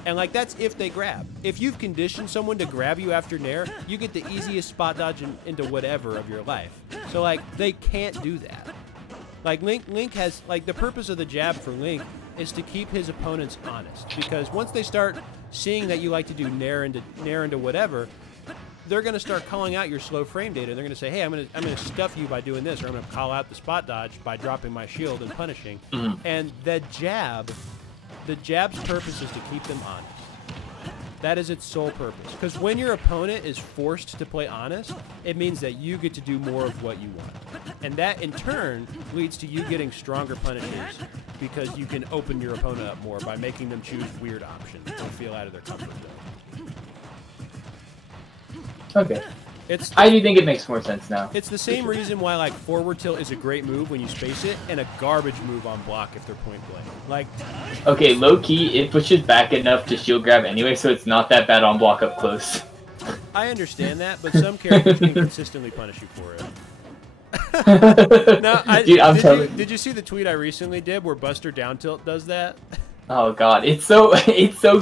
And, like, that's if they grab. If you've conditioned someone to grab you after Nair, you get the easiest spot dodge into whatever of your life. So, like, they can't do that. Like, Link has, like, the purpose of the jab for Link is to keep his opponents honest. Because once they start seeing that you like to do Nair into whatever, they're going to start calling out your slow frame data. They're going to say, hey, I'm going to stuff you by doing this, or I'm going to call out the spot dodge by dropping my shield and punishing. And the jab's purpose is to keep them honest. That is its sole purpose. Because when your opponent is forced to play honest, it means that you get to do more of what you want. And that, in turn, leads to you getting stronger punishes because you can open your opponent up more by making them choose weird options and feel out of their comfort zone. Okay. I do think it makes more sense now. It's the same reason why, like, forward tilt is a great move when you space it, and a garbage move on block if they're point blank. Like, okay, low key, it pushes back enough to shield grab anyway, so it's not that bad on block up close. I understand that, but some characters can consistently punish you for it. No, Dude, did you see the tweet I recently did where Buster down tilt does that? Oh god, it's so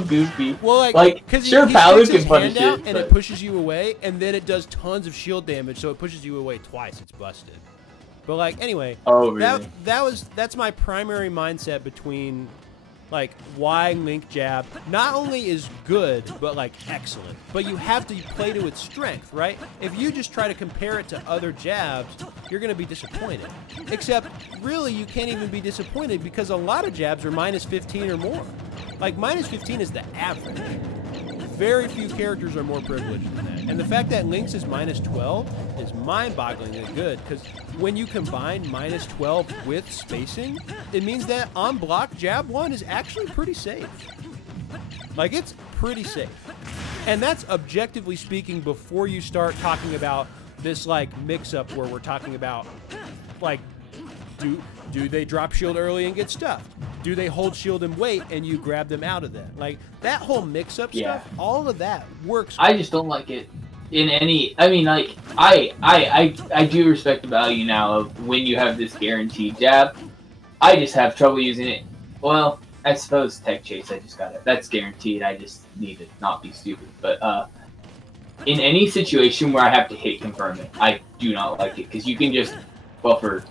goofy. Well, like because sure, he Paladin sticks his can punish hand out it, and but it pushes you away, and then it does tons of shield damage, so it pushes you away twice. It's busted. But, like, anyway, oh really? That's my primary mindset between, like, why Link jab not only is good, but, like, excellent. But you have to play to its strength, right? If you just try to compare it to other jabs, you're going to be disappointed. Except, really, you can't even be disappointed because a lot of jabs are minus 15 or more. Like, minus 15 is the average. Very few characters are more privileged than that. And the fact that Link's is minus 12 is mind-bogglingly good, because when you combine minus 12 with spacing, it means that on block, jab 1 is actually pretty safe. Like, it's pretty safe. And that's objectively speaking before you start talking about this, like, mix-up where we're talking about, like, do they drop shield early and get stuffed? Do they hold shield and wait and you grab them out of that? Like, that whole mix-up stuff, all of that works. I just don't like it in any, I mean, like, I do respect the value now of when you have this guaranteed jab. I just have trouble using it. Well, I suppose Tech Chase, I just got it. That's guaranteed. I just need to not be stupid. But in any situation where I have to hit confirm it, I do not like it because you can just buffer.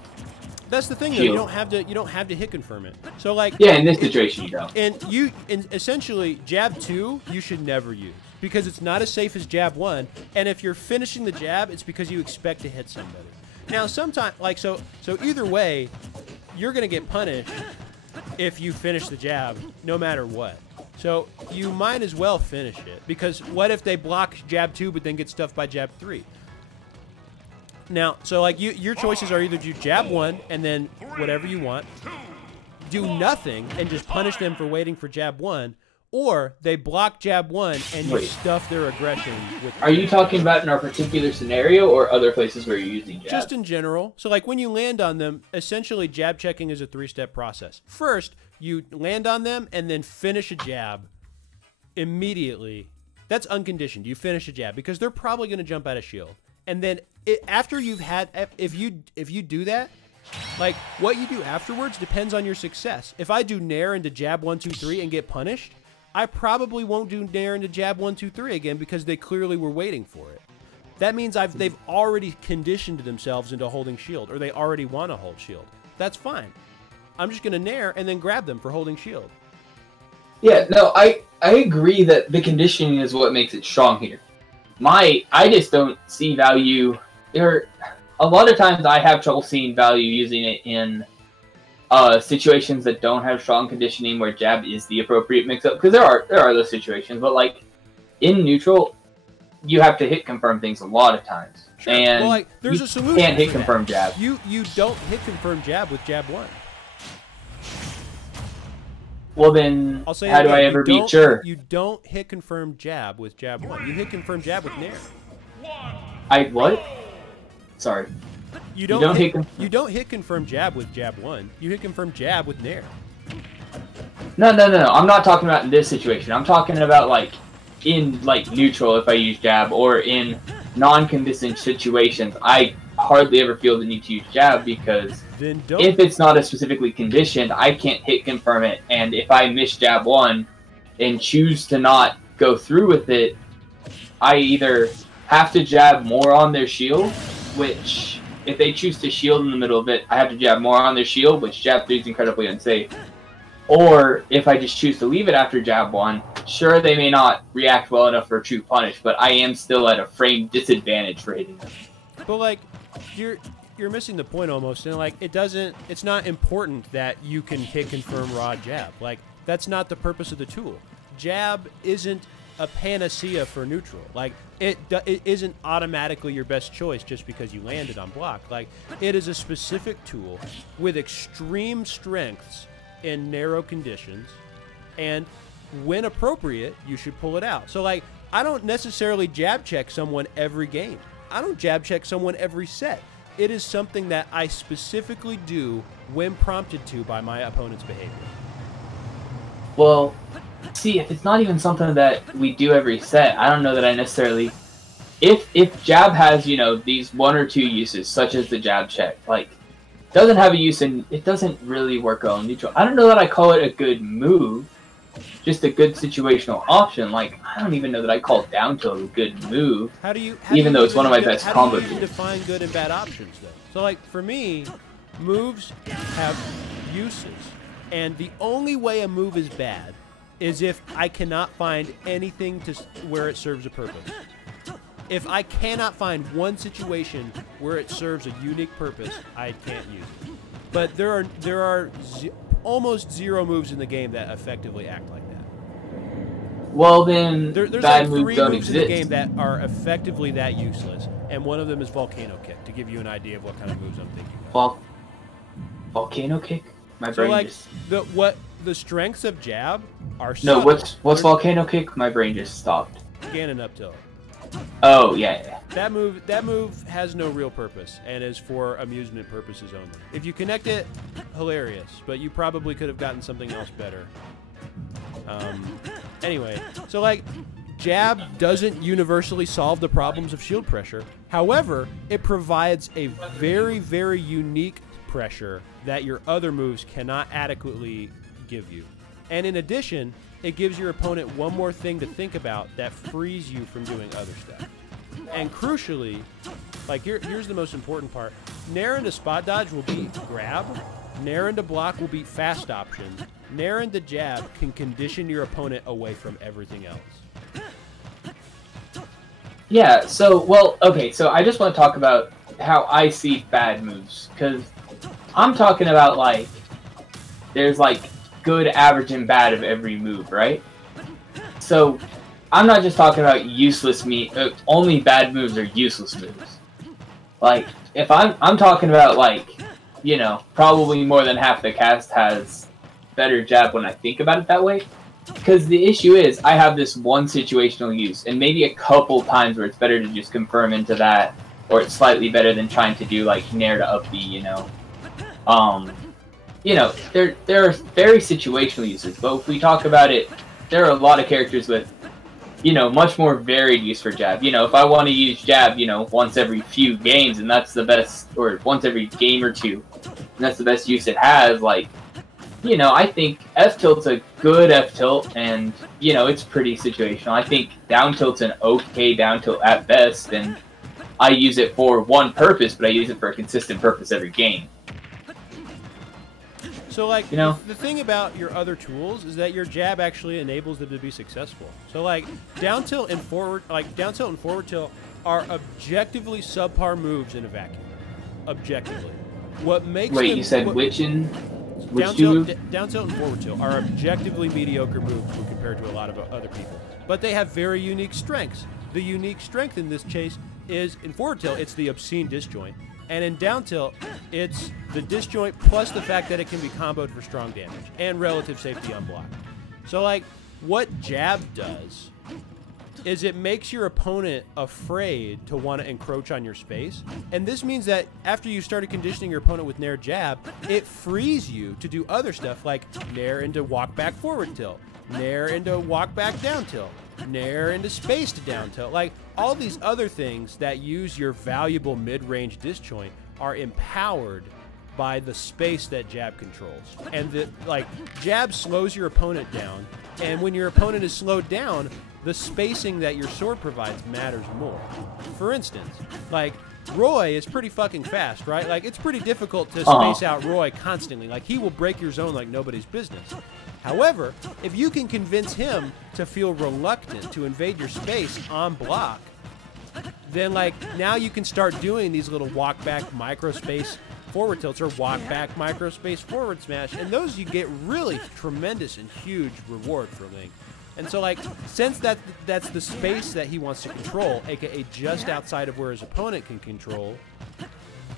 That's the thing, though. You don't have to hit confirm it. So like, yeah, in this situation you don't. And essentially, jab 2 you should never use because it's not as safe as jab 1. And if you're finishing the jab, it's because you expect to hit somebody. Now, sometimes like so either way, you're gonna get punished if you finish the jab, no matter what. So you might as well finish it because what if they block jab 2 but then get stuffed by jab 3? Now, so like your choices are either do jab 1 and then whatever you want, do nothing and just punish them for waiting for jab 1, or they block jab 1 and you stuff their aggression with. Are you talking about in our particular scenario or other places where you're using jab? Just in general. So like when you land on them, essentially jab checking is a 3-step process. First, you land on them and then finish a jab immediately. That's unconditioned. You finish a jab because they're probably going to jump out of shield. And then after you've had, if you do that, like what you do afterwards depends on your success. If I do nair into jab 1, 2, 3 and get punished, I probably won't do nair into jab 1, 2, 3 again because they clearly were waiting for it. That means they've already conditioned themselves into holding shield, or they already want to hold shield. That's fine. I'm just going to nair and then grab them for holding shield. Yeah, no, I agree that the conditioning is what makes it strong here. I just don't see value. A lot of times I have trouble seeing value using it in situations that don't have strong conditioning where jab is the appropriate mix-up. Because there are those situations, but like in neutral, you have to hit confirm things a lot of times. Sure. And well, like, there's a solution. You can't hit confirm jab. You don't hit confirm jab with jab 1. Well then, I'll say how do I ever be sure? You don't hit confirm jab with jab 1. You hit confirm jab with nair. What? Sorry. You don't hit confirm jab with jab 1. You hit confirm jab with nair. No. I'm not talking about in this situation. I'm talking about like in like neutral if I use jab, or in non-conditioned situations. I hardly ever feel the need to use jab because if it's not as specifically conditioned, I can't hit confirm it. And if I miss jab 1 and choose to not go through with it, I either have to jab more on their shield, which if they choose to shield in the middle of it, I have to jab more on their shield, which jab 3 is incredibly unsafe. Or if I just choose to leave it after jab 1, sure, they may not react well enough for a true punish, but I am still at a frame disadvantage for hitting them. But like, you're missing the point almost, and like it's not important that you can hit confirm raw jab. Like that's not the purpose of the tool. Jab isn't a panacea for neutral. Like it isn't automatically your best choice just because you landed on block. Like it is a specific tool with extreme strengths in narrow conditions, and when appropriate, you should pull it out. So like I don't necessarily jab check someone every game. I don't jab check someone every set. It is something that I specifically do when prompted to by my opponent's behavior. Well, see, if it's not even something that we do every set, I don't know that I necessarily... If jab has, you know, these 1 or 2 uses, such as the jab check, like, doesn't have a use and it doesn't really work well in neutral. I don't know that I call it a good move, just a good situational option. Like, I don't even know that I call down tilt a good move, even though it's one of my best combo moves. How do you define good and bad options, though? So, like, for me, moves have uses, and the only way a move is bad is if I cannot find anything where it serves a purpose. If I cannot find one situation where it serves a unique purpose, I can't use it. But there are almost 0 moves in the game that effectively act like that. Well, then there's bad like 3 moves don't moves exist. in the game that are effectively that useless, and one of them is Volcano Kick, to give you an idea of what kind of moves I'm thinking of. Volcano Kick? My So brain like just... the strengths of jab are No, subtle. what's Volcano Kick? My brain just stopped. Ganon up tilt. Oh, yeah. That move has no real purpose and is for amusement purposes only. If you connect it, hilarious, but you probably could have gotten something else better. Anyway, so like jab doesn't universally solve the problems of shield pressure. However, it provides a very, very unique pressure that your other moves cannot adequately give you. And in addition, it gives your opponent one more thing to think about that frees you from doing other stuff. And crucially, like here's the most important part, Nair into spot dodge will beat grab, Nair into block will beat fast options, Nair into jab can condition your opponent away from everything else. Yeah, so, well, okay, so I just want to talk about how I see bad moves, because I'm talking about, like, there's, like, good, average, and bad of every move, right? So, I'm not just talking about useless only bad moves are useless moves. Like, if I'm talking about, like, you know, probably more than half the cast has better jab when I think about it that way. Because the issue is, I have this one situational use, and maybe a couple times where it's better to just confirm into that, or it's slightly better than trying to do, like, Nair to up B, you know. You know, there are very situational uses, but if we talk about it, there are a lot of characters with, you know, much more varied use for jab. You know, if I want to use jab, you know, once every few games, and that's the best, or once every game or two, and that's the best use it has, like, you know, I think F-tilt's a good F-tilt, and, you know, it's pretty situational. I think down tilt's an okay down tilt at best, and I use it for one purpose, but I use it for a consistent purpose every game. So, like, you know, the thing about your other tools is that your jab actually enables them to be successful. So, like, down tilt and forward tilt are objectively subpar moves in a vacuum. Objectively. What makes Wait, them, you said which in? Down tilt and forward tilt are objectively mediocre moves when compared to a lot of other people. But they have very unique strengths. The unique strength in this case is, in forward tilt, it's the obscene disjoint. And in down tilt, it's the disjoint plus the fact that it can be comboed for strong damage and relative safety on block. So, like, what jab does is it makes your opponent afraid to want to encroach on your space. And this means that after you started conditioning your opponent with Nair jab, it frees you to do other stuff like Nair into walk back forward tilt, Nair into walk back down tilt, Nair into space to down tilt. Like, all these other things that use your valuable mid-range disjoint are empowered by the space that jab controls. And the, like, jab slows your opponent down, and when your opponent is slowed down, the spacing that your sword provides matters more. For instance, like, Roy is pretty fucking fast, right? Like, it's pretty difficult to space out Roy constantly. Like, he will break your zone like nobody's business. However, if you can convince him to feel reluctant to invade your space on block, then, like, now you can start doing these little walk back microspace forward tilts or walk back microspace forward smash, and those you get really tremendous and huge reward for Link. And so, like, since that's the space that he wants to control, aka just outside of where his opponent can control,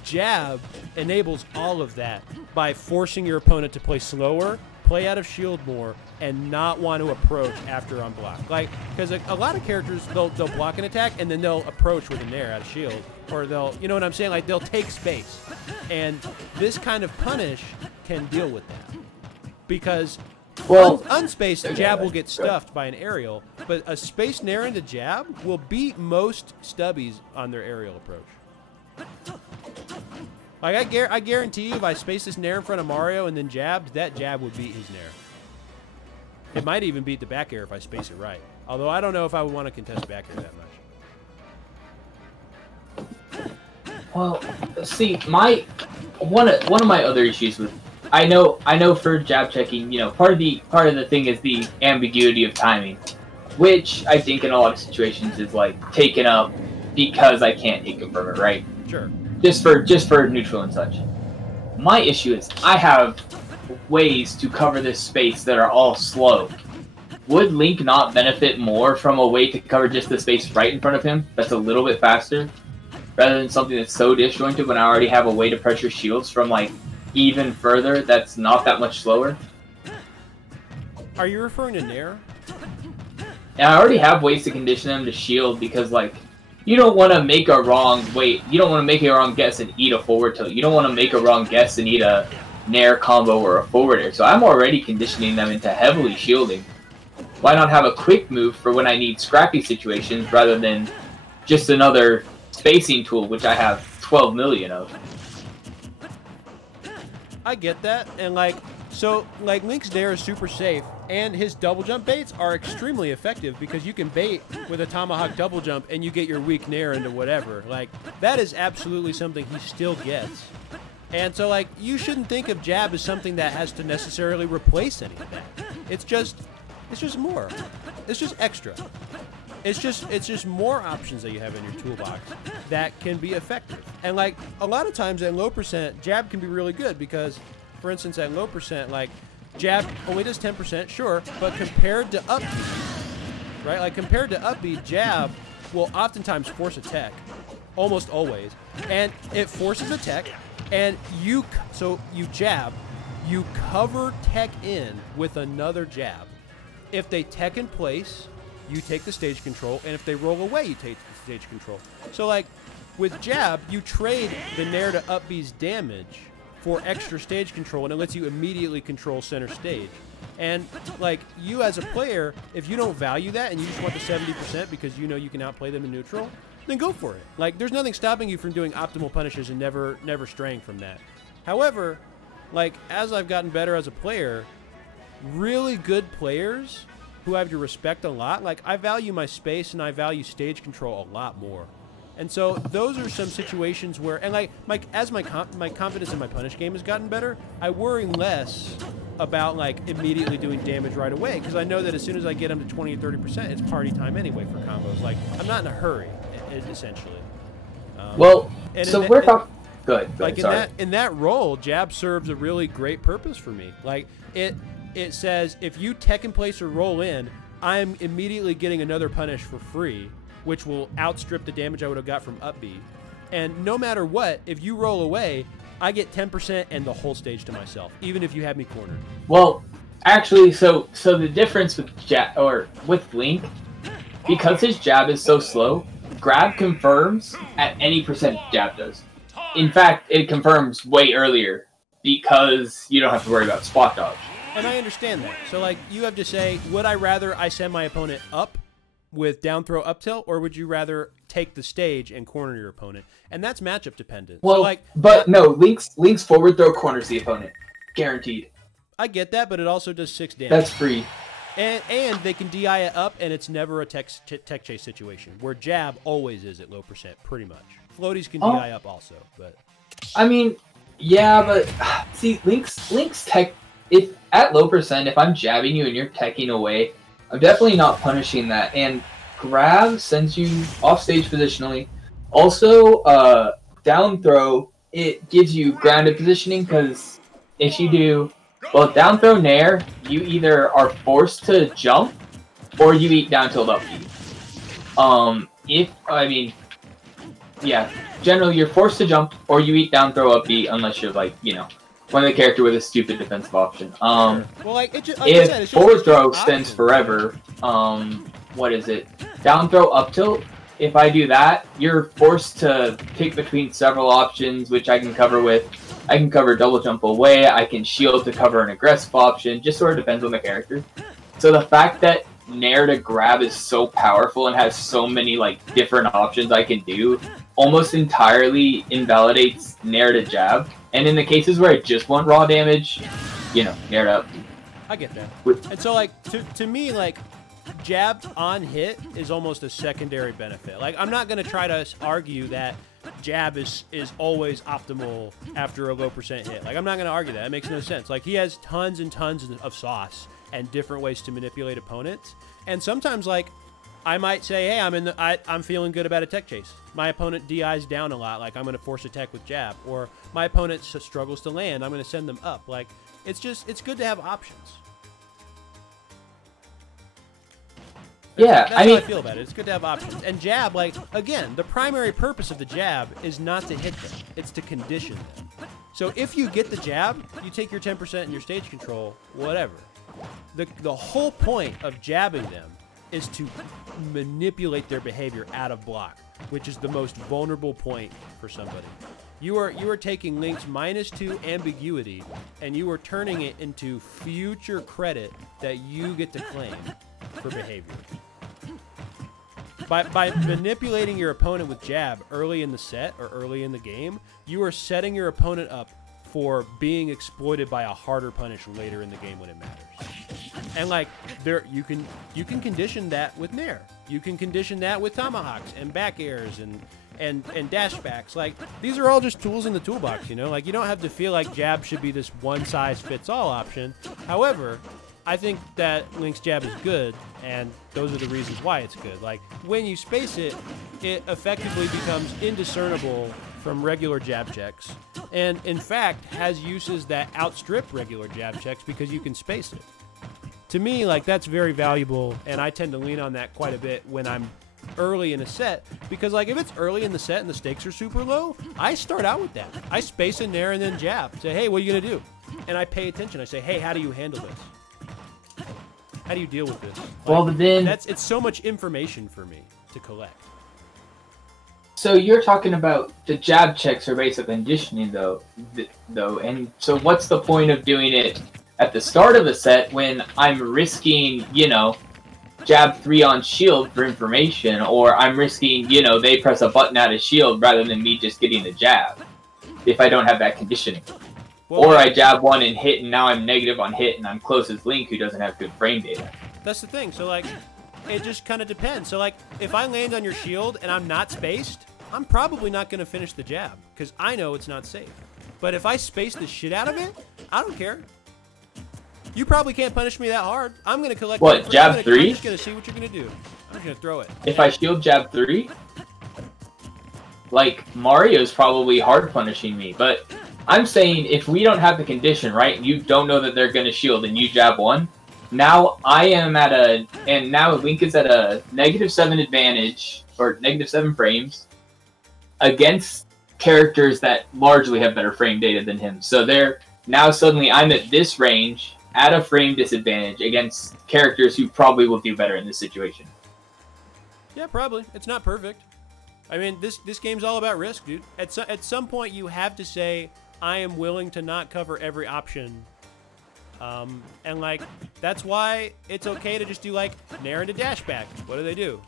jab enables all of that by forcing your opponent to play slower, play out of shield more, and not want to approach after on block. Like, because a lot of characters, they'll block an attack and then they'll approach with a Nair out of shield, or they'll, you know what I'm saying? Like, they'll take space. And this kind of punish can deal with that. Because unspaced jab will get stuffed by an aerial, but a spaced Nair into jab will beat most stubbies on their aerial approach. Like, I guarantee you, if I space this Nair in front of Mario and then jabbed, that jab would beat his Nair. It might even beat the back air if I space it right. Although I don't know if I would want to contest back air that much. Well, see, one of my other issues with, I know for jab checking, you know, part of the thing is the ambiguity of timing, which I think in a lot of situations is, like, taken up because I can't hit confirm it, right? Sure. Just for neutral and such. My issue is I have ways to cover this space that are all slow. Would Link not benefit more from a way to cover just the space right in front of him that's a little bit faster, rather than something that's so disjointed when I already have a way to pressure shields from, like, even further that's not that much slower? Are you referring to Nair? And I already have ways to condition them to shield because, like, you don't want to make a wrong guess and eat a forward tilt. You don't want to make a wrong guess and eat a Nair combo or a forward air. So I'm already conditioning them into heavily shielding. why not have a quick move for when I need scrappy situations rather than just another spacing tool, which I have 12 million of. I get that, and like, so like Link's Nair is super safe, and his double jump baits are extremely effective because you can bait with a tomahawk double jump and you get your weak Nair into whatever. Like, that is absolutely something he still gets. And so like, you shouldn't think of jab as something that has to necessarily replace any of that. It's just more. It's just extra. It's just more options that you have in your toolbox that can be effective. And like, a lot of times at low percent, jab can be really good because, for instance, at low percent, like, jab only does 10%, sure, but compared to up B, right? Like, compared to up B, jab will oftentimes force a tech, almost always, and it forces a tech, and you jab, you cover tech in with another jab. If they tech in place, you take the stage control, and if they roll away, you take the stage control. So like, with jab, you trade the Nair to up B's damage for extra stage control, and it lets you immediately control center stage. And like, you as a player, if you don't value that and you just want the 70% because you know you can outplay them in neutral, then go for it. Like, there's nothing stopping you from doing optimal punishes and never straying from that. However, like, as I've gotten better as a player, really good players who I have to respect a lot, like, I value my space and I value stage control a lot more. And so those are some situations where, and like, as my confidence in my punish game has gotten better, I worry less about like immediately doing damage right away, because I know that as soon as I get them to 20 or 30%, it's party time anyway for combos. Like, I'm not in a hurry, essentially. Well, so we're talking. Good. Like, sorry. in that role, jab serves a really great purpose for me. Like, it says if you tech in place or roll in, I'm immediately getting another punish for free, which will outstrip the damage I would have got from up B. And no matter what, if you roll away, I get 10% and the whole stage to myself, even if you have me cornered. Well, actually, so the difference with with Link, because his jab is so slow, grab confirms at any percent jab does. In fact, it confirms way earlier because you don't have to worry about spot dodge. And I understand that. So like, you have to say, would I rather I send my opponent up with down throw up tilt, or would you rather take the stage and corner your opponent? And that's matchup dependent. Well, so like, but no, Link's forward throw corners the opponent, guaranteed. I get that, but it also does 6 damage. That's free. And they can DI it up, and it's never a tech chase situation, where jab always is at low percent, pretty much. Floaties can DI up also, but I mean, yeah, but see, Link's tech, if at low percent, if I'm jabbing you and you're teching away, I'm definitely not punishing that. And grab sends you off stage positionally. Also, down throw, it gives you grounded positioning, because if you do, well, down throw Nair, you either are forced to jump or you eat down tilt up B. Generally you're forced to jump or you eat down throw up B, unless you're like, you know, one of the character with a stupid defensive option. Well, like, if forward throw extends forever, what is it? Down throw up tilt. If I do that, you're forced to pick between several options, which I can cover with. I can cover double jump away. I can shield to cover an aggressive option. Just sort of depends on the character. So the fact that Nair to grab is so powerful and has so many like different options I can do almost entirely invalidates Nair to jab. And in the cases where I just want raw damage, you know, Nair to up. I get that. And so like, to me, like, jab on hit is almost a secondary benefit. Like, I'm not going to try to argue that jab is always optimal after a low percent hit. Like, I'm not going to argue that. It makes no sense. Like, he has tons and tons of sauce and different ways to manipulate opponents. And sometimes, like, I might say, hey, I'm feeling good about a tech chase. My opponent DIs down a lot. Like, I'm going to force a tech with jab. Or my opponent struggles to land. I'm going to send them up. Like, it's good to have options. That's how I feel about it. It's good to have options. And jab, like, again, the primary purpose of the jab is not to hit them. It's to condition them. So if you get the jab, you take your 10% and your stage control, whatever. The whole point of jabbing them is to manipulate their behavior out of block, which is the most vulnerable point for somebody. You are taking Link's -2 ambiguity, and you are turning it into future credit that you get to claim. for behavior. By manipulating your opponent with jab early in the set or early in the game, you are setting your opponent up for being exploited by a harder punish later in the game when it matters. And like you can condition that with Nair. You can condition that with tomahawks and back airs and dash backs. Like, these are all just tools in the toolbox, you know? Like, you don't have to feel like jab should be this one-size-fits-all option. However, I think that Link's jab is good, and those are the reasons why it's good. Like, when you space it, it effectively becomes indiscernible from regular jab checks, and in fact has uses that outstrip regular jab checks because you can space it. To me, like, that's very valuable, and I tend to lean on that quite a bit when I'm early in a set, because like if it's early in the set and the stakes are super low, I start out with that. I space in there and then jab. Say, hey, what are you gonna do? And I pay attention. I say, hey, how do you handle this? How do you deal with this? Like, well, but then it's so much information for me to collect. So you're talking about the jab checks are basic conditioning, though, and so what's the point of doing it at the start of a set when I'm risking, you know, jab 3 on shield for information, or I'm risking, you know, they press a button out of shield rather than me just getting the jab if I don't have that conditioning. Well, or I jab 1 and hit, and now I'm negative on hit, and I'm close as Link, who doesn't have good frame data. That's the thing. So, like, it just kind of depends. So, like, if I land on your shield and I'm not spaced, I'm probably not going to finish the jab because I know it's not safe. But if I space the shit out of it, I don't care. You probably can't punish me that hard. I'm going to collect... What, jab 3? I'm just going to see what you're going to do. I'm just going to throw it. If I shield jab 3? Like, Mario's probably hard punishing me, but I'm saying if we don't have the condition, right, you don't know that they're going to shield and you jab 1, now I am at a... And now Link is at a -7 advantage, or -7 frames, against characters that largely have better frame data than him. So they're... Now suddenly I'm at this range... at a frame disadvantage against characters who probably will do better in this situation. Yeah, probably. It's not perfect. I mean, this game's all about risk, dude. At some point, you have to say, I am willing to not cover every option. And, like, that's why it's okay to just do, like, Nair into dash back. What do they do?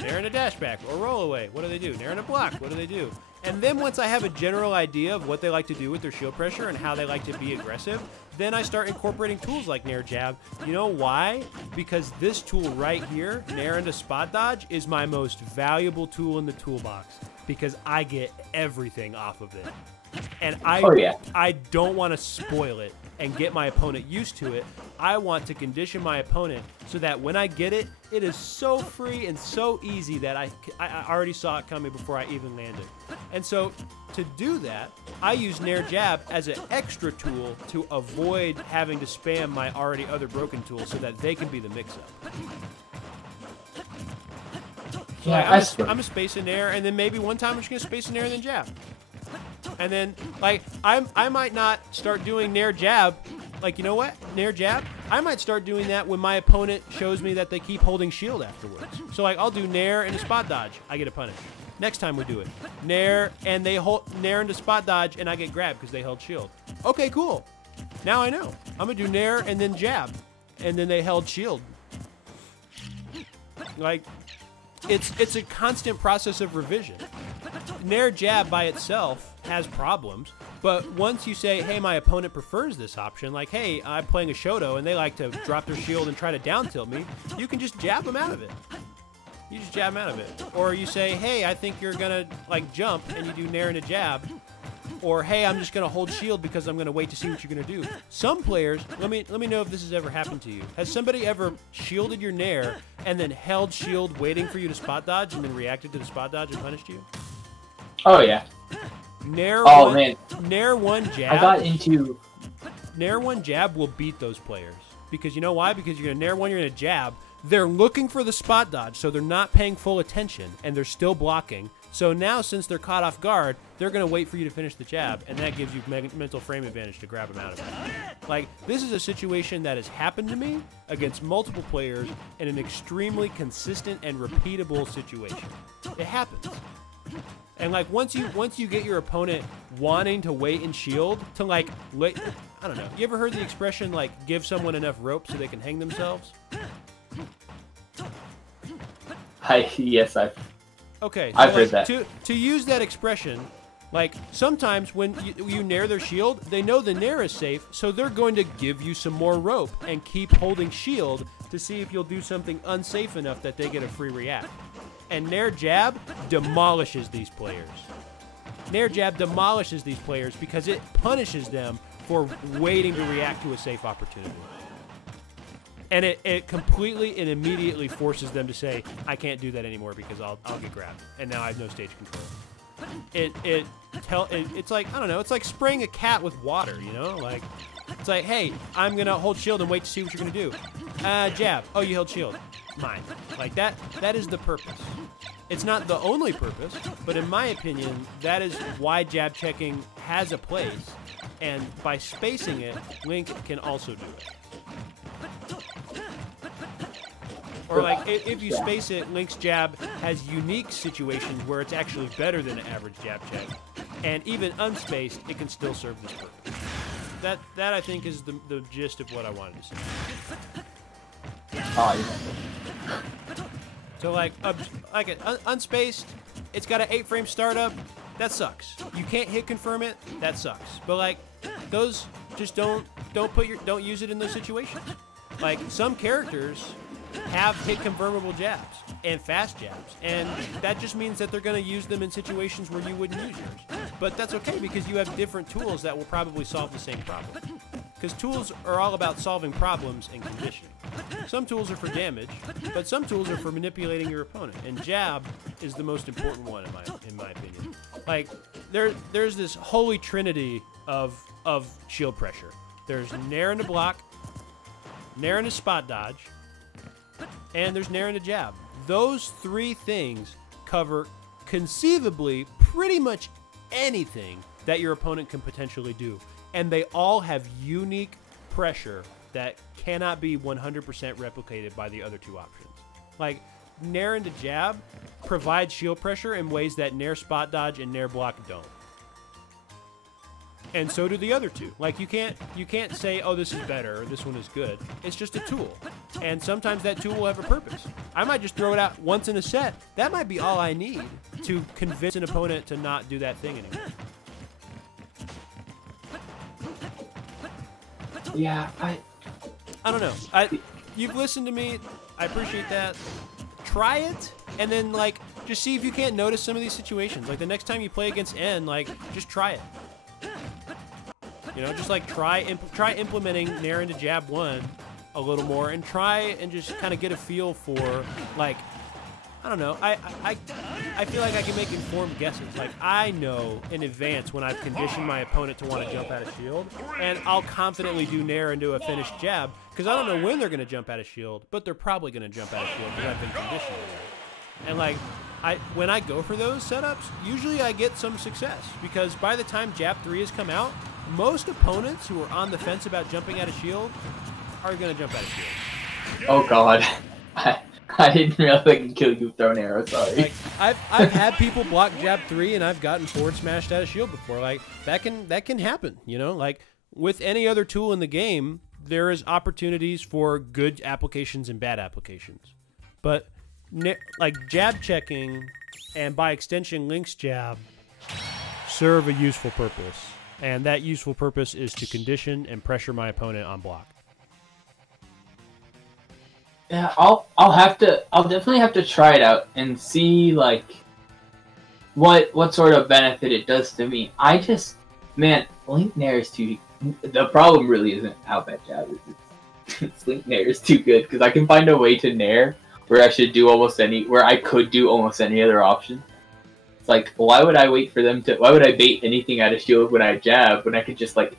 Nair into dash back. Or roll away. What do they do? Nair into block. What do they do? And then once I have a general idea of what they like to do with their shield pressure and how they like to be aggressive, then I start incorporating tools like Nair Jab. You know why? Because this tool right here, Nair into Spot Dodge, is my most valuable tool in the toolbox because I get everything off of it. And I don't want to spoil it and get my opponent used to it. I want to condition my opponent so that when I get it, it is so free and so easy that I already saw it coming before I even landed. And so to do that, I use Nair Jab as an extra tool to avoid having to spam my already other broken tools so that they can be the mix-up. So Yeah, like, I'm a space in Nair, and then maybe one time I'm just going to space in Nair and then jab. And then, like, I might not start doing Nair Jab. Like, you know what? Nair Jab? I might start doing that when my opponent shows me that they keep holding shield afterwards. So, like, I'll do Nair and a Spot Dodge. I get a punish. Next time we do it. Nair, and they hold Nair into Spot Dodge, and I get grabbed because they held shield. Okay, cool. Now I know. I'm going to do Nair and then Jab. And then they held shield. Like, it's a constant process of revision. Nair Jab by itself has problems, but once you say, hey, my opponent prefers this option, like, hey, I'm playing a Shoto and they like to drop their shield and try to down tilt me, you can just jab them out of it. You just jab them out of it. Or you say, hey, I think you're gonna like jump, and you do Nair and a jab. Or, hey, I'm just gonna hold shield because I'm gonna wait to see what you're gonna do. Some players, let me know if this has ever happened to you. Has somebody ever shielded your Nair and then held shield waiting for you to spot dodge and then reacted to the spot dodge and punished you? Oh yeah. Nair one jab. I got into Nair one jab will beat those players because you know why? Because you're gonna Nair one, you're gonna jab. They're looking for the spot dodge, so they're not paying full attention and they're still blocking. So now, since they're caught off guard, they're gonna wait for you to finish the jab, and that gives you mental frame advantage to grab them out of it. Like, this is a situation that has happened to me against multiple players in an extremely consistent and repeatable situation. It happens. And like once you get your opponent wanting to wait and shield to like I don't know. You ever heard the expression like give someone enough rope so they can hang themselves? Yes, Okay, so I've heard that. To use that expression, like sometimes when you nair their shield, they know the nair is safe, so they're going to give you some more rope and keep holding shield to see if you'll do something unsafe enough that they get a free react. And nair jab demolishes these players. Nair jab demolishes these players because it punishes them for waiting to react to a safe opportunity. And it completely and immediately forces them to say, I can't do that anymore because I'll get grabbed. And now I have no stage control. It's like, I don't know, it's like spraying a cat with water, you know? Like, it's like, hey, I'm going to hold shield and wait to see what you're going to do. Jab. Oh, you held shield. Mine. Like, that is the purpose. It's not the only purpose, but in my opinion, that is why jab checking has a place. And by spacing it, Link can also do it. Or like, if you space it, Link's jab has unique situations where it's actually better than an average jab check. And even unspaced, it can still serve this purpose. That I think is the gist of what I wanted to say. Oh, yeah. So like unspaced, it's got an 8-frame startup. That sucks. You can't hit confirm it. That sucks. But like, those just don't use it in those situations. Like, some characters have hit confirmable jabs and fast jabs, and that just means that they're going to use them in situations where you wouldn't use yours. But that's okay because you have different tools that will probably solve the same problem. Because tools are all about solving problems and conditioning. Some tools are for damage, but some tools are for manipulating your opponent. And jab is the most important one in my opinion. Like, there's this holy trinity of shield pressure. There's nair into block, nair into spot dodge, and there's nair into jab. Those three things cover conceivably pretty much anything that your opponent can potentially do. And they all have unique pressure that cannot be 100% replicated by the other two options. Like, nair into jab provides shield pressure in ways that nair spot dodge and nair block don't. And so do the other two. Like, you can't say, oh, this is better or this one is good. It's just a tool. And sometimes that tool will have a purpose. I might just throw it out once in a set. That might be all I need to convince an opponent to not do that thing anymore. Yeah, I don't know. You've listened to me. I appreciate that. Try it, and then like just see if you can't notice some of these situations. Like the next time you play against N, like just try it. You know, just like try implementing nair into jab 1 a little more, and try and just kind of get a feel for, like, I don't know. I feel like I can make informed guesses. Like, I know in advance when I've conditioned my opponent to want to jump out of shield, and I'll confidently do nair into a finished jab, because I don't know when they're going to jump out of shield, but they're probably going to jump out of shield because I've been conditioning them. And, like, when I go for those setups, usually I get some success, because by the time jab 3 has come out, most opponents who are on the fence about jumping out of shield are going to jump out of shield. Oh, God. I didn't realize I could kill you with thrown arrow, sorry. Like, I've had people block jab 3 and I've gotten forward smashed out of shield before. Like, that can happen, you know? Like, with any other tool in the game, there is opportunities for good applications and bad applications. But, like, jab checking, and by extension Link's jab, serve a useful purpose. And that useful purpose is to condition and pressure my opponent on block. Yeah, I'll definitely have to try it out and see, like, what sort of benefit it does to me. Man, Link Nair is too. The problem really isn't how bad jab is. Link Nair is too good because I can find a way to nair where I could do almost any other option. It's like, why would I wait for them to? Why would I bait anything out of shield when I jab when I could just like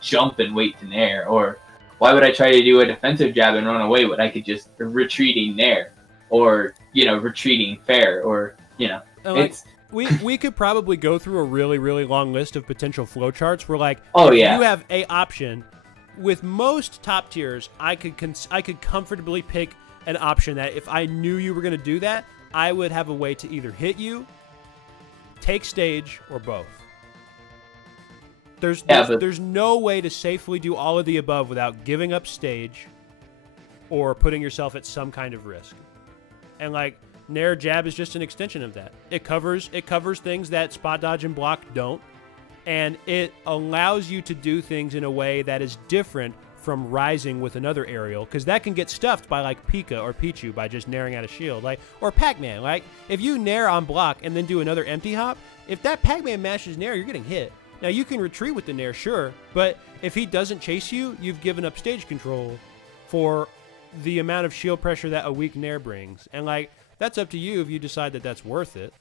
jump and wait to nair? Or why would I try to do a defensive jab and run away when I could just retreating nair, or retreating fair, or it's. We could probably go through a really, really long list of potential flowcharts where, like, you have a option. With most top tiers, I could comfortably pick an option that if I knew you were going to do that, I would have a way to either hit you, take stage, or both. There's no way to safely do all of the above without giving up stage or putting yourself at some kind of risk. And, like, Nair jab is just an extension of that. It covers things that spot dodge and block don't, and it allows you to do things in a way that is different from rising with another aerial, because that can get stuffed by like Pika or Pichu by just nairing out a shield, like, or Pac-Man. Like, if you nair on block and then do another empty hop, if that Pac-Man mashes nair, you're getting hit. Now you can retreat with the nair, sure, but if he doesn't chase you, you've given up stage control for the amount of shield pressure that a weak nair brings, and like, that's up to you if you decide that that's worth it.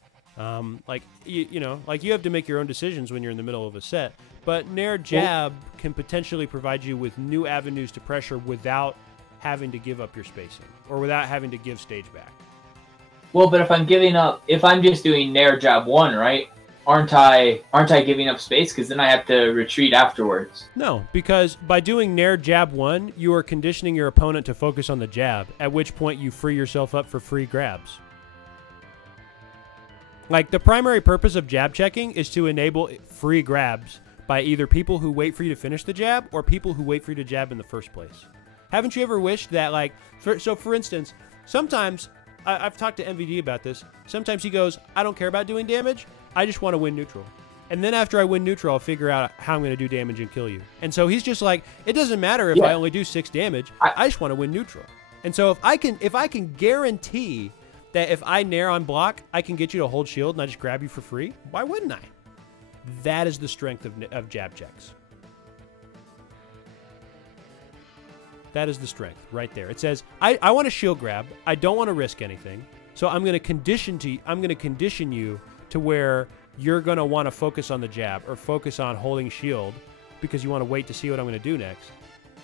Like, you know, like, you have to make your own decisions when you're in the middle of a set. But Nair Jab can potentially provide you with new avenues to pressure without having to give up your spacing, or without having to give stage back. Well, but if I'm giving up, if I'm just doing Nair Jab 1, right? Aren't I giving up space? Because then I have to retreat afterwards. No, because by doing Nair Jab 1, you are conditioning your opponent to focus on the jab, at which point you free yourself up for free grabs. Like, the primary purpose of jab checking is to enable free grabs by either people who wait for you to finish the jab or people who wait for you to jab in the first place. Haven't you ever wished that, like, for instance, sometimes, I've talked to MVD about this, sometimes he goes, I don't care about doing damage, I just want to win neutral. And then after I win neutral, I'll figure out how I'm going to do damage and kill you. And so he's just like, it doesn't matter if I only do 6 damage, I just want to win neutral. And so if I can guarantee that if I nair on block, I can get you to hold shield and I just grab you for free, why wouldn't I? That is the strength of jab checks. That is the strength right there. It says, I want a shield grab. I don't want to risk anything. So I'm going to condition you to where you're going to want to focus on the jab or focus on holding shield because you want to wait to see what I'm going to do next.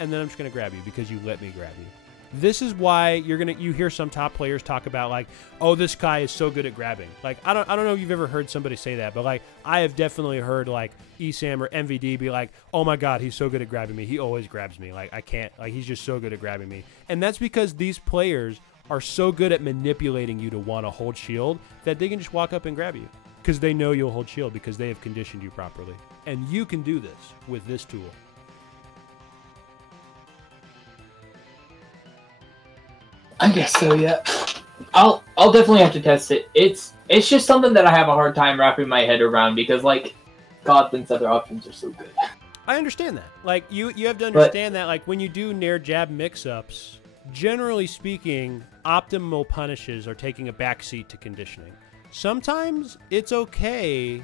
And then I'm just going to grab you because you let me grab you. This is why you hear some top players talk about, like, oh, this guy is so good at grabbing. Like, I don't know if you've ever heard somebody say that, but like, I have definitely heard like ESAM or MVD be like, oh my God, he's so good at grabbing me. He always grabs me. Like, I can't, like, he's just so good at grabbing me. And that's because these players are so good at manipulating you to want to hold shield that they can just walk up and grab you because they know you'll hold shield because they have conditioned you properly. And you can do this with this tool. I guess so, yeah. I'll definitely have to test it. It's just something that I have a hard time wrapping my head around because, like, Godwin's other options are so good. I understand that. Like, you have to understand that, like, when you do Nair Jab mix-ups, generally speaking, optimal punishes are taking a backseat to conditioning. Sometimes it's okay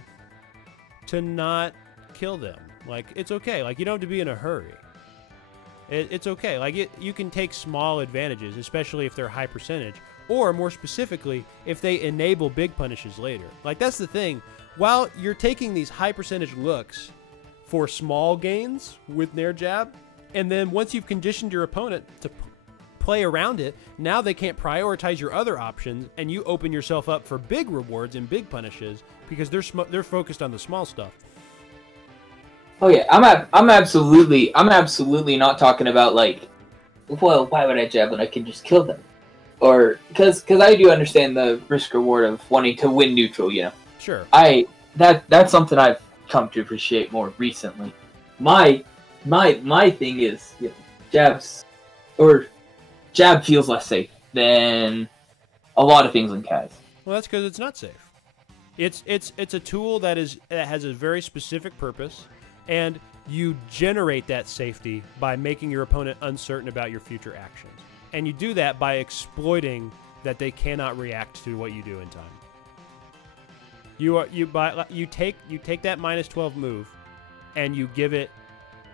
to not kill them. Like, it's okay. Like, you don't have to be in a hurry. It's okay. Like, you can take small advantages, especially if they're high percentage, or more specifically, if they enable big punishes later. Like, that's the thing. While you're taking these high percentage looks for small gains with Nair Jab, and then once you've conditioned your opponent to play around it, now they can't prioritize your other options, and you open yourself up for big rewards and big punishes because they're focused on the small stuff. Oh yeah, I'm absolutely not talking about, like, well, why would I jab when I can just kill them? Or because I do understand the risk reward of wanting to win neutral, you know. Sure. That's something I've come to appreciate more recently. My thing is, you know, jab feels less safe than a lot of things in CAS. Well, that's because it's not safe. It's a tool that has a very specific purpose. And you generate that safety by making your opponent uncertain about your future actions. And you do that by exploiting that they cannot react to what you do in time. You take that -12 move and you give it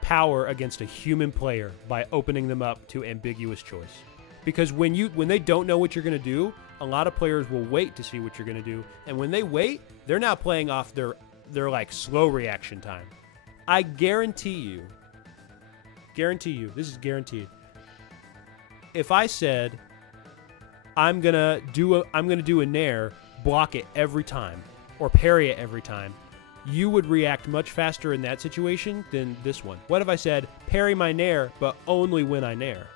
power against a human player by opening them up to ambiguous choice. Because when they don't know what you're going to do, a lot of players will wait to see what you're going to do. And when they wait, they're now playing off their like slow reaction time. I guarantee you, this is guaranteed. If I said, I'm gonna do a nair, block it every time, or parry it every time, you would react much faster in that situation than this one. What if I said, parry my nair, but only when I nair?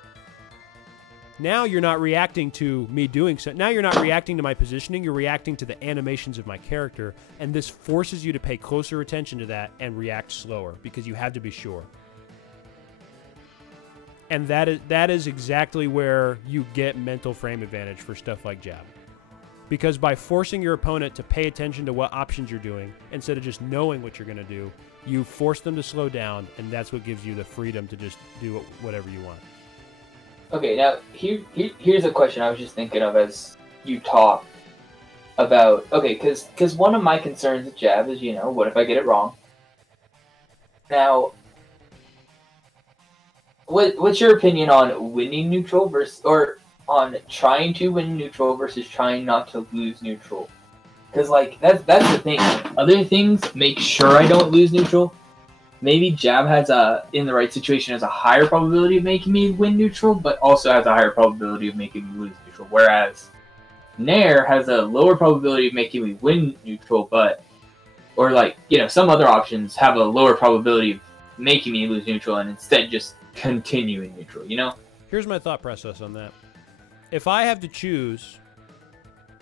Now you're not reacting to me doing so. Now you're not reacting to my positioning. You're reacting to the animations of my character. And this forces you to pay closer attention to that and react slower because you have to be sure. And that is exactly where you get mental frame advantage for stuff like jab. Because by forcing your opponent to pay attention to what options you're doing, instead of just knowing what you're going to do, you force them to slow down, and that's what gives you the freedom to just do whatever you want. Okay, now here's a question I was just thinking of as you talk about. Okay, because one of my concerns with jab is, what if I get it wrong? Now, what's your opinion on winning neutral or on trying to win neutral versus trying not to lose neutral? Because that's the thing. Other things make sure I don't lose neutral. Maybe jab has in the right situation has a higher probability of making me win neutral, but also has a higher probability of making me lose neutral. Whereas nair has a lower probability of making me win neutral, some other options have a lower probability of making me lose neutral and instead just continuing neutral. Here's my thought process on that. If I have to choose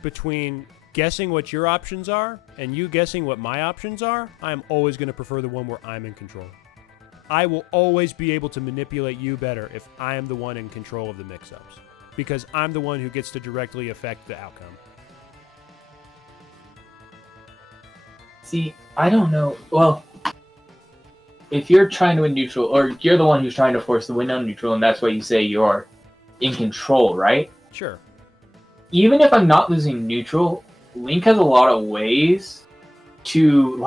between guessing what your options are and you guessing what my options are, I'm always going to prefer the one where I'm in control. I will always be able to manipulate you better if I am the one in control of the mix-ups, because I'm the one who gets to directly affect the outcome. See, I don't know. Well, if you're trying to win neutral, or you're the one who's trying to force the win on neutral, and that's why you say you're in control, right? Sure. Even if I'm not losing neutral, Link has a lot of ways to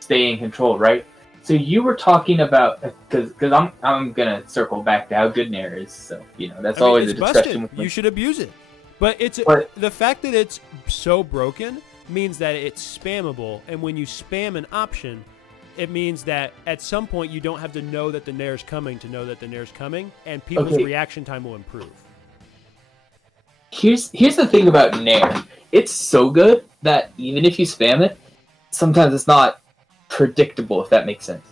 stay in control, right? So you were talking about, because I'm gonna circle back to how good nair is. So that's always a discussion. With you should abuse it, but the fact that it's so broken means that it's spammable, and when you spam an option, it means that at some point you don't have to know that the nair's coming to know that the nair's coming, and people's reaction time will improve. Here's the thing about nair. It's so good that even if you spam it, sometimes it's not predictable, if that makes sense.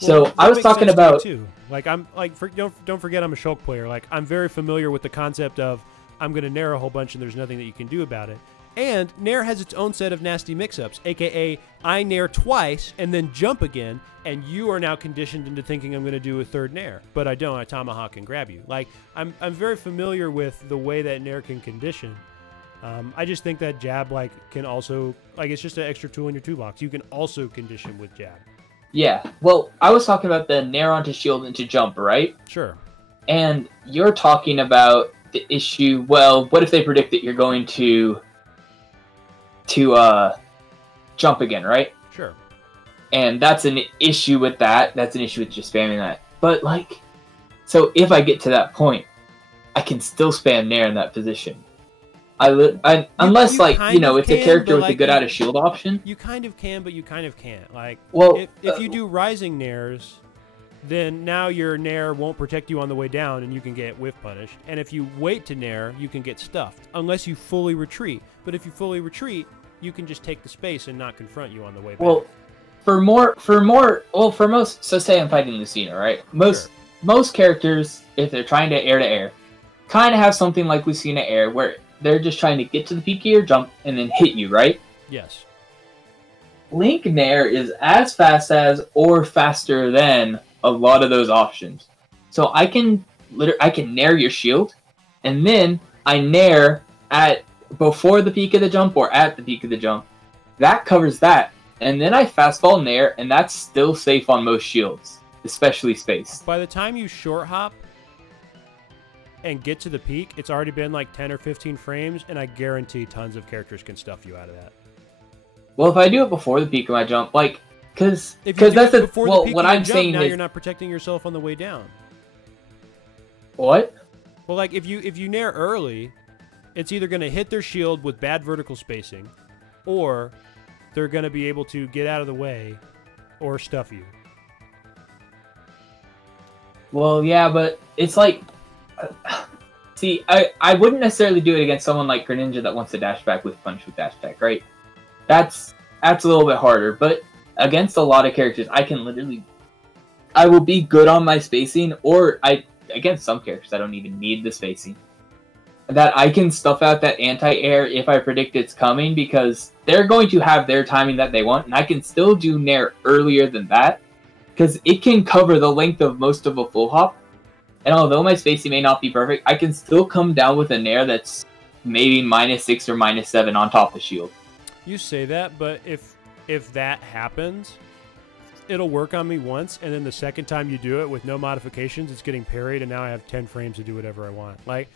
Well, so I was talking about too. Don't forget I'm a Shulk player. I'm very familiar with the concept of I'm going to nair a whole bunch and there's nothing that you can do about it. And nair has its own set of nasty mix-ups, aka I nair twice and then jump again, and you are now conditioned into thinking I'm going to do a third nair, but I don't. I tomahawk and grab you. I'm very familiar with the way that nair can condition. I just think that jab can also it's just an extra tool in your toolbox. You can also condition with jab. Yeah. Well, I was talking about the nair onto shield into jump, right? Sure. And you're talking about the issue. Well, what if they predict that you're going to jump again, right? Sure. And that's an issue with that. That's an issue with just spamming that. But so if I get to that point, I can still spam nair in that position. Unless it's a character with a good out of shield option. You kind of can, but you kind of can't. If you do rising nairs, then now your nair won't protect you on the way down, and you can get whiff punished. And if you wait to nair, you can get stuffed, unless you fully retreat. But if you fully retreat, you can just take the space and not confront you on the way back. Well, for most, so say I'm fighting Lucina, right? Most characters, if they're trying to air, kind of have something like Lucina air, where they're just trying to get to the peak of your jump and then hit you, right? Yes. Link nair is as fast as or faster than a lot of those options. So I can nair your shield, and then I nair at before the peak of the jump or at the peak of the jump. That covers that. And then I fastfall nair, and that's still safe on most shields, especially space. By the time you short hop and get to the peak, it's already been 10 or 15 frames, and I guarantee tons of characters can stuff you out of that. Well, if I do it before the peak of my jump, because that's what I'm saying now is you're not protecting yourself on the way down. What? Well, if you nair early, it's either going to hit their shield with bad vertical spacing, or they're going to be able to get out of the way or stuff you. Well, yeah, but it's see, I wouldn't necessarily do it against someone like Greninja that wants to dash back with punch with dash attack, right? That's a little bit harder, but against a lot of characters, I will be good on my spacing, or against some characters, I don't even need the spacing. That I can stuff out that anti-air if I predict it's coming, because they're going to have their timing that they want, and I can still do nair earlier than that, because it can cover the length of most of a full hop. And although my spacing may not be perfect, I can still come down with a nair that's maybe -6 or -7 on top of shield. You say that, but if that happens, it'll work on me once, and then the second time you do it with no modifications, it's getting parried, and now I have 10 frames to do whatever I want. Like,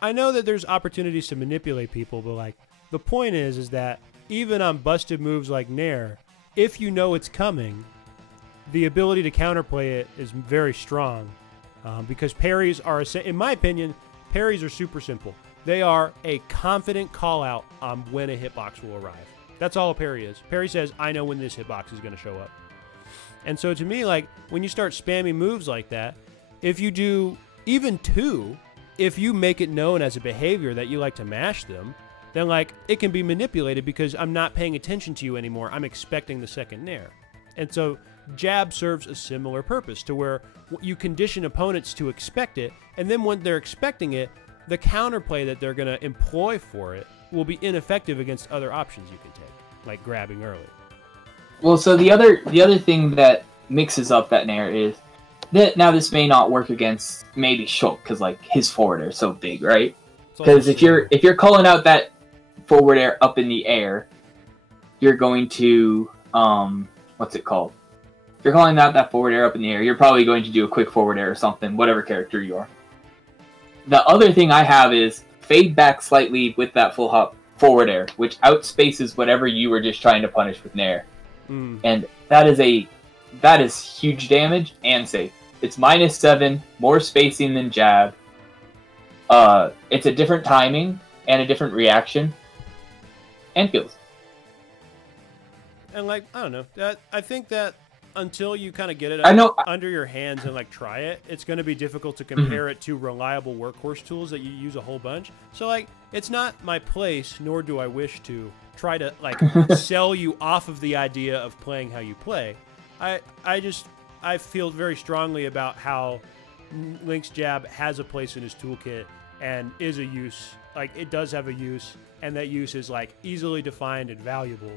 I know that there's opportunities to manipulate people, but like, the point is that even on busted moves like Nair, if you know it's coming, the ability to counterplay it is very strong, because parries are, in my opinion, parries are super simple. They are a confident call out on when a hitbox will arrive. That's all a parry is. Parry says, I know when this hitbox is going to show up. And so to me, like, when you start spamming moves like that, if you do even 2, if you make it known as a behavior that you like to mash them, then like it can be manipulated because I'm not paying attention to you anymore. I'm expecting the second Nair. And so jab serves a similar purpose to where you condition opponents to expect it, and then when they're expecting it, the counterplay that they're going to employ for it will be ineffective against other options you can take, like grabbing early. Well, so the other thing that mixes up that Nair is that now this may not work against maybe Shulk because like his forward air is so big, right? Because if you're calling out that forward air up in the air, you're going to what's it called? If you're calling out that forward air up in the air, you're probably going to do a quick forward air or something, whatever character you are. The other thing I have is fade back slightly with that full hop forward air, which outspaces whatever you were just trying to punish with Nair. And that is huge damage and safe. It's -7, more spacing than jab. It's a different timing and a different reaction, and kills. And like, I don't know, I think that until you kind of get it under your hands and like try it, it's going to be difficult to compare it to reliable workhorse tools that you use a whole bunch. So like, it's not my place, nor do I wish to try to like sell you off of the idea of playing how you play. I feel very strongly about how Link's jab has a place in his toolkit and is a use, like it does have a use, and that use is like easily defined and valuable.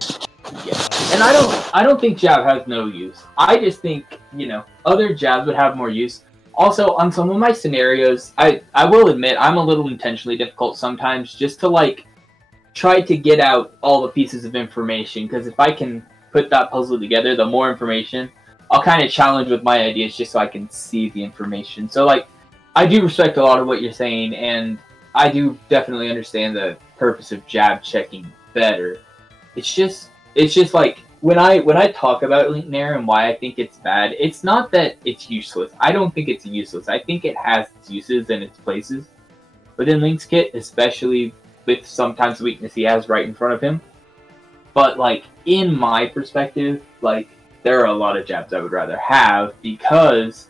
Yeah. And I don't think jab has no use. I just think, you know, other jabs would have more use. Also, on some of my scenarios, I will admit I'm a little intentionally difficult sometimes just to like try to get out all the pieces of information, because if I can put that puzzle together, the more information, I'll kind of challenge with my ideas just so I can see the information. So like, I do respect a lot of what you're saying, and I do definitely understand the purpose of jab checking better. It's just like when I talk about Link Nair and why I think it's bad, it's not that it's useless. I don't think it's useless. I think it has its uses and its places within Link's kit, especially with sometimes the weakness he has right in front of him. But like, in my perspective, like, there are a lot of jabs I would rather have because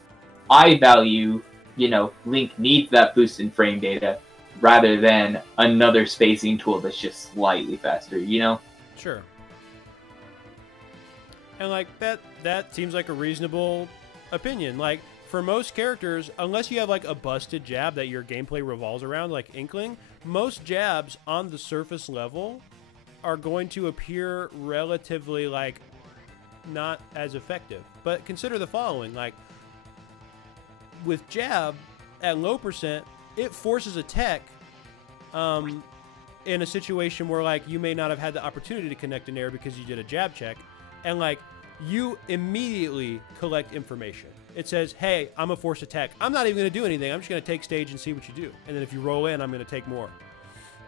I value, you know, Link needs that boost in frame data rather than another spacing tool that's just slightly faster, you know? Sure. And like that seems like a reasonable opinion. Like, for most characters, unless you have like a busted jab that your gameplay revolves around, like Inkling, most jabs on the surface level are going to appear relatively like not as effective. But consider the following, like with jab at low percent, it forces a tech in a situation where like you may not have had the opportunity to connect an air because you did a jab check, and like you immediately collect information. It says, hey, I'm a force attack. I'm not even going to do anything. I'm just going to take stage and see what you do. And then if you roll in, I'm going to take more.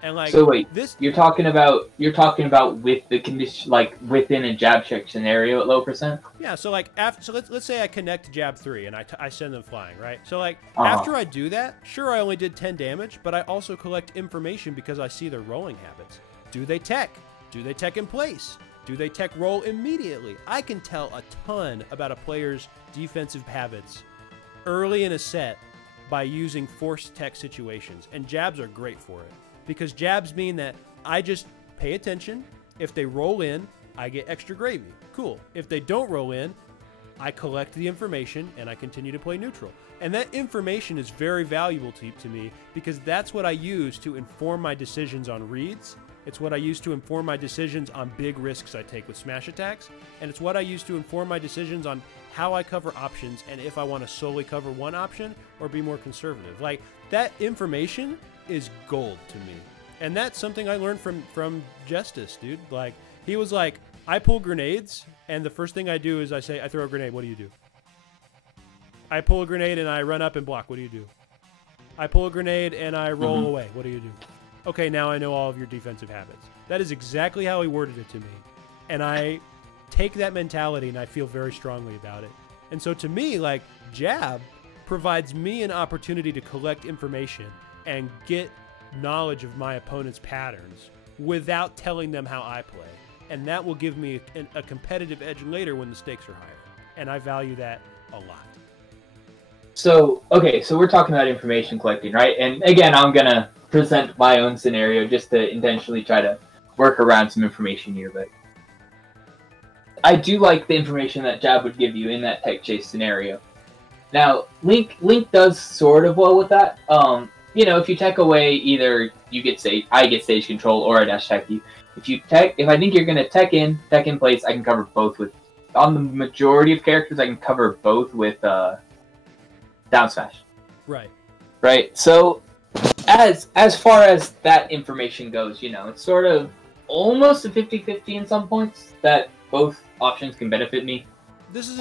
And like, so wait, you're talking about with the condition, like within a jab check scenario at low percent? Yeah. So like so let's say I connect jab 3 and I send them flying, right? So like after I do that, sure, I only did 10 damage, but I also collect information because I see their rolling habits. Do they tech? Do they tech in place? Do they tech roll immediately? I can tell a ton about a player's defensive habits early in a set by using forced tech situations, and jabs are great for it. Because jabs mean that I just pay attention. If they roll in, I get extra gravy. Cool. If they don't roll in, I collect the information and I continue to play neutral. And that information is very valuable to me because that's what I use to inform my decisions on reads. It's what I use to inform my decisions on big risks I take with smash attacks. And it's what I use to inform my decisions on how I cover options and if I want to solely cover one option or be more conservative. Like, that information is gold to me. And that's something I learned from Justice, dude. Like, he was like, I pull grenades, and the first thing I do is I throw a grenade. What do you do? I pull a grenade and I run up and block. What do you do? I pull a grenade and I roll away. What do you do? Okay, now I know all of your defensive habits. That is exactly how he worded it to me. And I take that mentality and I feel very strongly about it. And so to me, like, Jab provides me an opportunity to collect information and get knowledge of my opponent's patterns without telling them how I play. And that will give me a competitive edge later when the stakes are higher. And I value that a lot. So, okay, so we're talking about information collecting, right? And again, I'm going to present my own scenario just to intentionally try to work around some information here. But I do like the information that Jab would give you in that tech chase scenario. Now, Link does sort of well with that. You know, if you tech away, either I get stage control, or I dash tech you. If I think you're gonna tech in place, I can cover both with. On the majority of characters, I can cover both with down smash. Right. Right. So, as far as that information goes, you know, it's sort of almost a 50-50 in some points that both options can benefit me. This is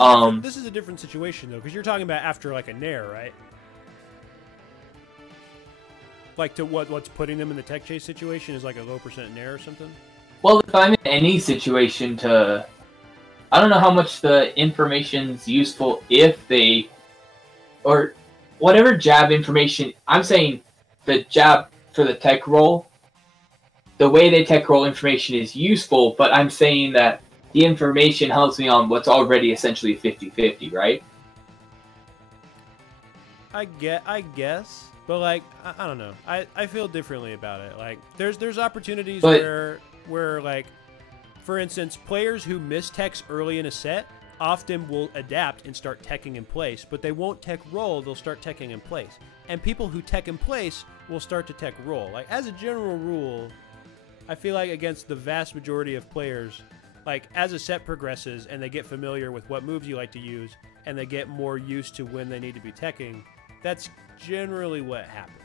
a different situation though, because you're talking about after like a nair, right? Like to what's putting them in the tech chase situation is like a low percent nair or something? Well, if I'm in any situation I don't know how much the information's useful if they, or whatever Jab information, I'm saying the Jab for the tech roll, the way they tech roll information is useful, but I'm saying that the information helps me on what's already essentially 50-50, right? I guess. But, like, I don't know. I feel differently about it. Like, there's opportunities where, like, for instance, players who miss techs early in a set often will adapt and start teching in place, but they won't tech roll, they'll start teching in place. And people who tech in place will start to tech roll. Like, as a general rule, I feel like against the vast majority of players, like, as a set progresses and they get familiar with what moves you like to use, and they get more used to when they need to be teching, that's generally what happens.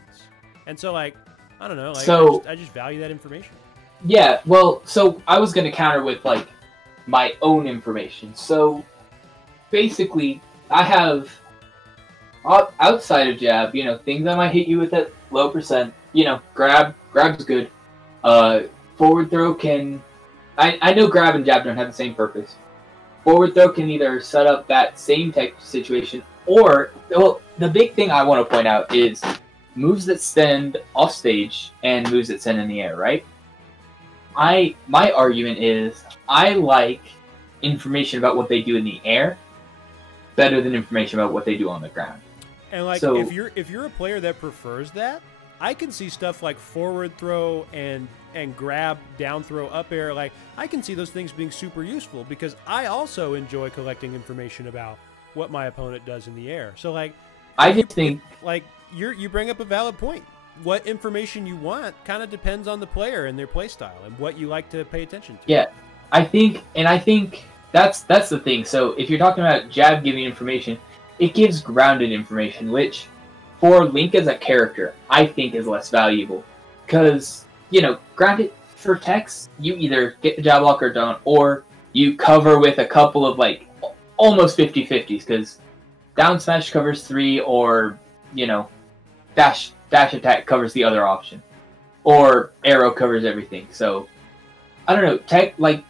And so, like, I don't know, like, so, I just value that information. Yeah, well, so I was going to counter with, like, my own information. So, basically, I have, outside of Jab, you know, things I might hit you with at low percent, you know, grab's good. Forward throw can, I know grab and jab don't have the same purpose. Forward throw can either set up that same tech situation, or, well, the big thing I want to point out is moves that send off stage and moves that send in the air, right? My argument is I like information about what they do in the air better than information about what they do on the ground. And like, so, if you're a player that prefers that, I can see stuff like forward throw and grab, down throw, up air. Like, I can see those things being super useful because I also enjoy collecting information about what my opponent does in the air. So, like, I just think, like, you bring up a valid point. What information you want kind of depends on the player and their play style and what you like to pay attention to. Yeah, I think that's the thing. So if you're talking about Jab giving information, it gives grounded information, which for Link as a character, I think is less valuable. Because, you know, grounded for text, you either get the jab block or don't, or you cover with a couple of, like, almost 50-50s, because down smash covers 3, or, you know, dash attack covers the other option, or arrow covers everything. So I don't know, tech, like,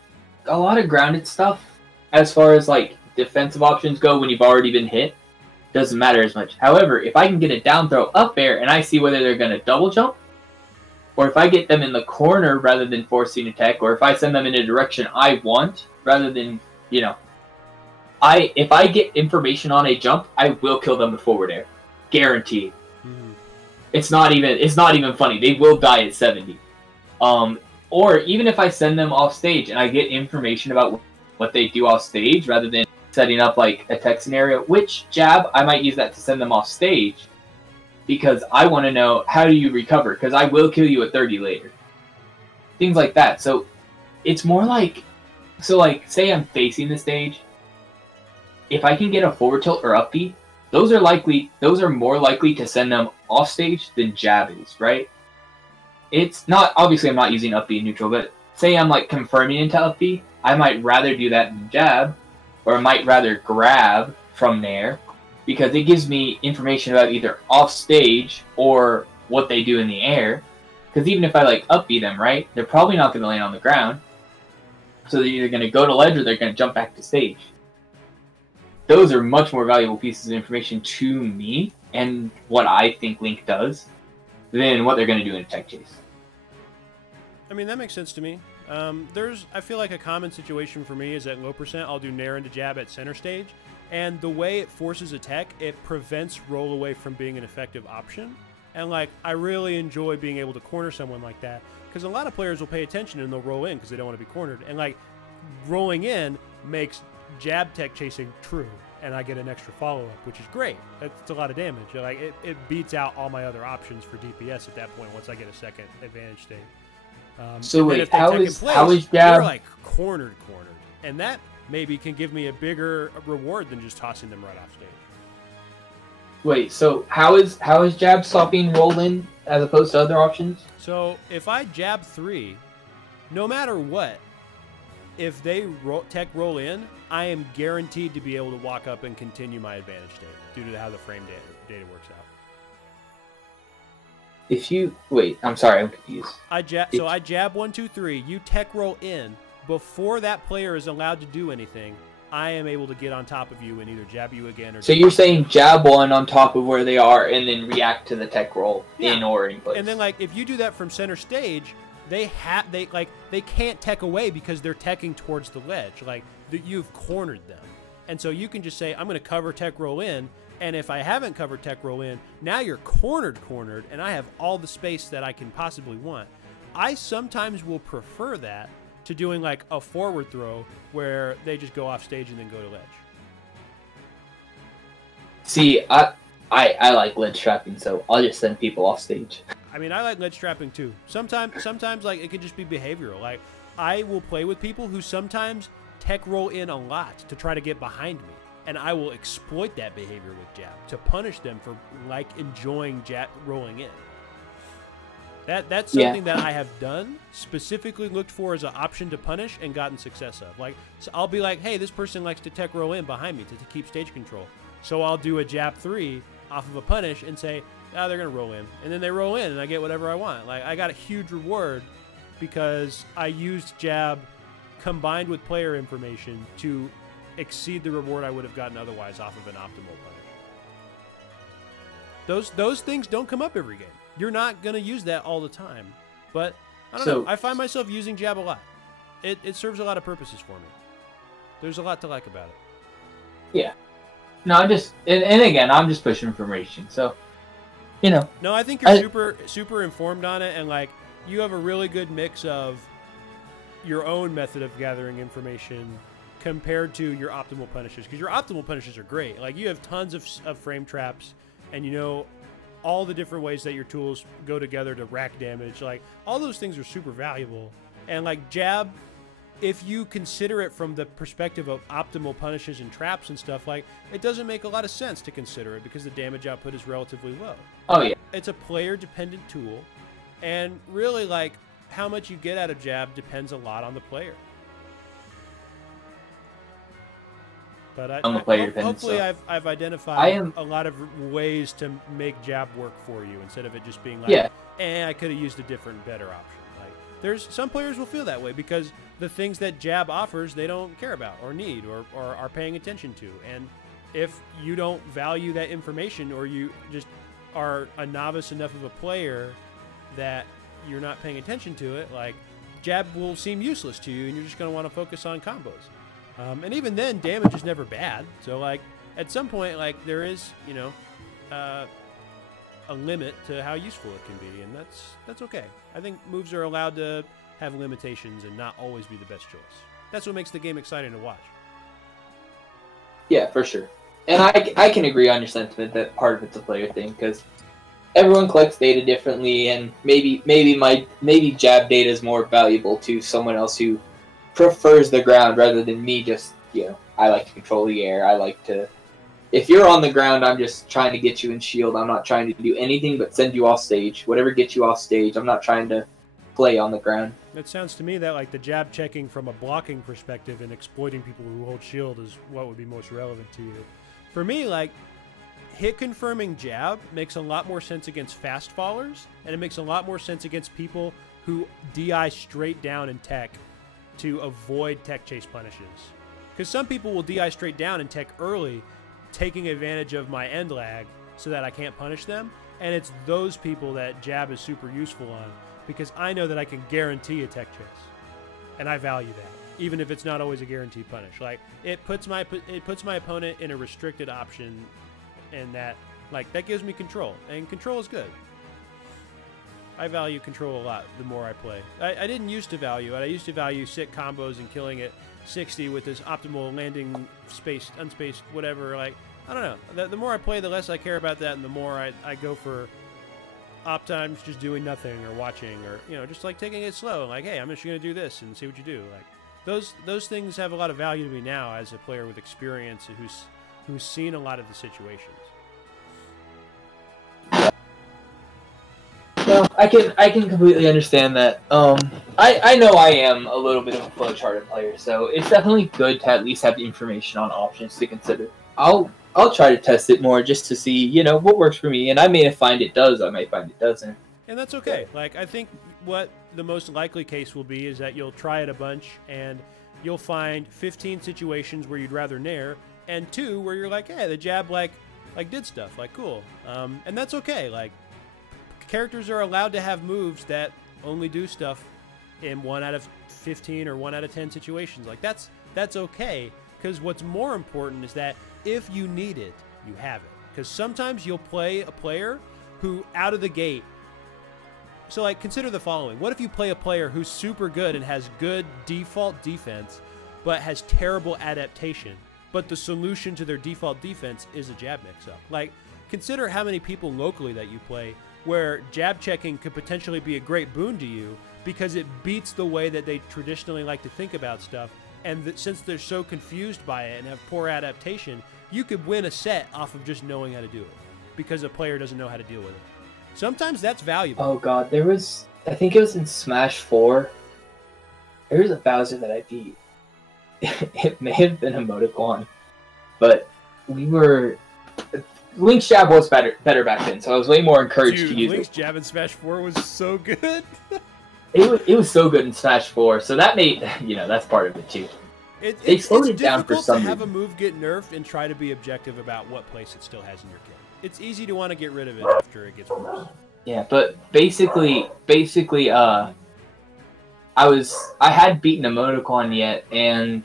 a lot of grounded stuff as far as, like, defensive options go when you've already been hit doesn't matter as much. However, if I can get a down throw up air and I see whether they're going to double jump, or if I get them in the corner rather than forcing attack, or if I send them in a direction I want rather than, you know, if I get information on a jump, I will kill them with forward air, guaranteed. It's not even funny. They will die at 70. Or even if I send them off stage and I get information about what they do off stage rather than setting up like a tech scenario, which jab, I might use that to send them off stage because I want to know how do you recover, because I will kill you at 30 later. Things like that. So it's more like, so like say I'm facing the stage, if I can get a forward tilt or up B, those are more likely to send them off stage than jab is, right? it's not, obviously I'm not using up B neutral, but say I'm like confirming into up B, I might rather do that than jab, or I might rather grab from there, because it gives me information about either off stage or what they do in the air. Because even if I like up B them, right, they're probably not going to land on the ground. So they're either going to go to ledge or they're going to jump back to stage. Those are much more valuable pieces of information to me and what I think Link does than what they're going to do in a tech chase. I mean, that makes sense to me. I feel like a common situation for me is at low percent, I'll do nair into jab at center stage. And the way it forces a tech, it prevents roll away from being an effective option. And like, I really enjoy being able to corner someone like that, because a lot of players will pay attention and they'll roll in because they don't want to be cornered. And like, rolling in makes jab tech chasing true, and I get an extra follow-up, which is great. That's a lot of damage. Like, it beats out all my other options for DPS at that point once I get a second advantage state. So wait, how is jab? They're like cornered, and that maybe can give me a bigger reward than just tossing them right off stage. Wait, so how is jab stopping roll in as opposed to other options? So if I jab 3, no matter what, if they tech roll in, I am guaranteed to be able to walk up and continue my advantage state due to how the frame data works out. If you wait, I'm sorry, I'm confused. I jab 1, 2, 3. You tech roll in before that player is allowed to do anything. I am able to get on top of you and either jab you again or. So you're saying jab 1 on top of where they are and then react to the tech roll in or in place. And then like if you do that from center stage, they can't tech away because they're teching towards the ledge. Like you've cornered them, and so you can just say I'm going to cover tech roll in. And if I haven't covered tech roll in, now you're cornered, and I have all the space that I can possibly want. I sometimes will prefer that to doing like a forward throw where they just go off stage and then go to ledge. See, I like ledge trapping, so I'll just send people off stage. I mean, I like ledge trapping too. Sometimes like it can just be behavioral. Like I will play with people who sometimes tech roll in a lot to try to get behind me. And I will exploit that behavior with jab to punish them for like enjoying jab rolling in. That's something that I have done, specifically looked for as an option to punish and gotten success of. Like, so I'll be like, hey, this person likes to tech roll in behind me to keep stage control. So I'll do a jab 3 off of a punish and say, they're gonna roll in, and then they roll in, and I get whatever I want. Like I got a huge reward because I used jab combined with player information to exceed the reward I would have gotten otherwise off of an optimal punish. Those things don't come up every game. You're not going to use that all the time. But, I don't know. I find myself using jab a lot. It serves a lot of purposes for me. There's a lot to like about it. Yeah. No, and again, I'm just pushing information. So, you know. No, I think you're super informed on it, and like you have a really good mix of your own method of gathering information compared to your optimal punishes, because your optimal punishes are great. Like you have tons of frame traps, and you know all the different ways that your tools go together to rack damage. Like all those things are super valuable. And like jab, if you consider it from the perspective of optimal punishes and traps and stuff, like it doesn't make a lot of sense to consider it because the damage output is relatively low. Oh yeah. It's a player dependent tool, and really like how much you get out of jab depends a lot on the player. But hopefully I've identified a lot of ways to make jab work for you instead of it just being like, I could have used a different, better option. Like there's some players will feel that way because the things that jab offers they don't care about or need or are paying attention to. And if you don't value that information or you just are a novice enough of a player that you're not paying attention to it, like jab will seem useless to you and you're just going to want to focus on combos. And even then, damage is never bad. So, like, at some point, like, there is, you know, a limit to how useful it can be, and that's okay. I think moves are allowed to have limitations and not always be the best choice. That's what makes the game exciting to watch. Yeah, for sure. And I can agree on your sentiment that part of it's a player thing, because everyone collects data differently, and maybe jab data is more valuable to someone else who prefers the ground rather than me just, you know, I like to control the air, I like to If you're on the ground, I'm just trying to get you in shield. I'm not trying to do anything but send you off stage. Whatever gets you off stage, I'm not trying to play on the ground. It sounds to me that like the jab checking from a blocking perspective and exploiting people who hold shield is what would be most relevant to you. For me, like, hit confirming jab makes a lot more sense against fast fallers, and it makes a lot more sense against people who DI straight down in tech to avoid tech chase punishes. Because some people will DI straight down in tech early, taking advantage of my end lag so that I can't punish them, and it's those people that jab is super useful on, because I know that I can guarantee a tech chase, and I value that, even if it's not always a guaranteed punish. Like, it puts my opponent in a restricted option, and that gives me control, and control is good. I value control a lot the more I play. I didn't used to value it. I used to value sit combos and killing it 60 with this optimal landing space, unspaced, whatever. Like, I don't know. The more I play, the less I care about that, and the more I go for op times just doing nothing or watching, or, you know, just like taking it slow. Like, hey, I'm just going to do this and see what you do. Like, those things have a lot of value to me now as a player with experience who's seen a lot of the situations. No, I can completely understand that. I know I am a little bit of a flowcharted player, so it's definitely good to at least have the information on options to consider. I'll try to test it more just to see, you know, what works for me, and I may find it does, I may find it doesn't. And that's okay. Like, I think what the most likely case will be is that you'll try it a bunch, and you'll find 15 situations where you'd rather nair, and 2 where you're like, hey, the jab like did stuff, like, cool. And that's okay. Like, characters are allowed to have moves that only do stuff in 1 out of 15 or 1 out of 10 situations. Like, that's okay, because what's more important is that if you need it, you have it. Because sometimes you'll play a player who, out of the gate, so, like, consider the following. What if you play a player who's super good and has good default defense, but has terrible adaptation, but the solution to their default defense is a jab mix-up? Like, consider how many people locally that you play where jab checking could potentially be a great boon to you because it beats the way that they traditionally like to think about stuff, and since they're so confused by it and have poor adaptation, you could win a set off of just knowing how to do it because a player doesn't know how to deal with it. Sometimes that's valuable. Oh god, I think it was in Smash 4, there was a Bowser that I beat. It may have been Emoticon, but Link's jab was better back then, so I was way more encouraged to use Link's jab in Smash 4 was so good. It was so good in Smash 4, so that made, you know, that's part of it too. They slowed it down for some reason. It's difficult to have a move get nerfed and try to be objective about what place it still has in your kit. It's easy to want to get rid of it after it gets worse. Yeah, but basically, I hadn't beaten Emoticon yet, and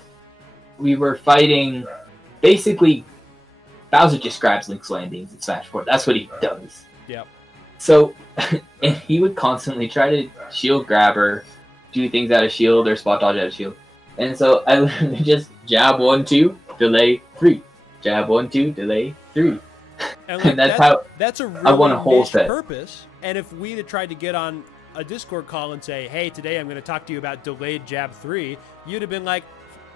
we were fighting. Basically, Bowser just grabs Link's landings in Smash 4. That's what he does. Yep. So, and he would constantly try to shield grab her, do things out of shield, or spot dodge out of shield. And so I literally just jab 1, 2, delay 3, jab 1, 2, delay 3. And, like, that's a really I won a whole set. Purpose. And if we'd have tried to get on a Discord call and say, hey, today I'm going to talk to you about delayed jab 3, you'd have been like,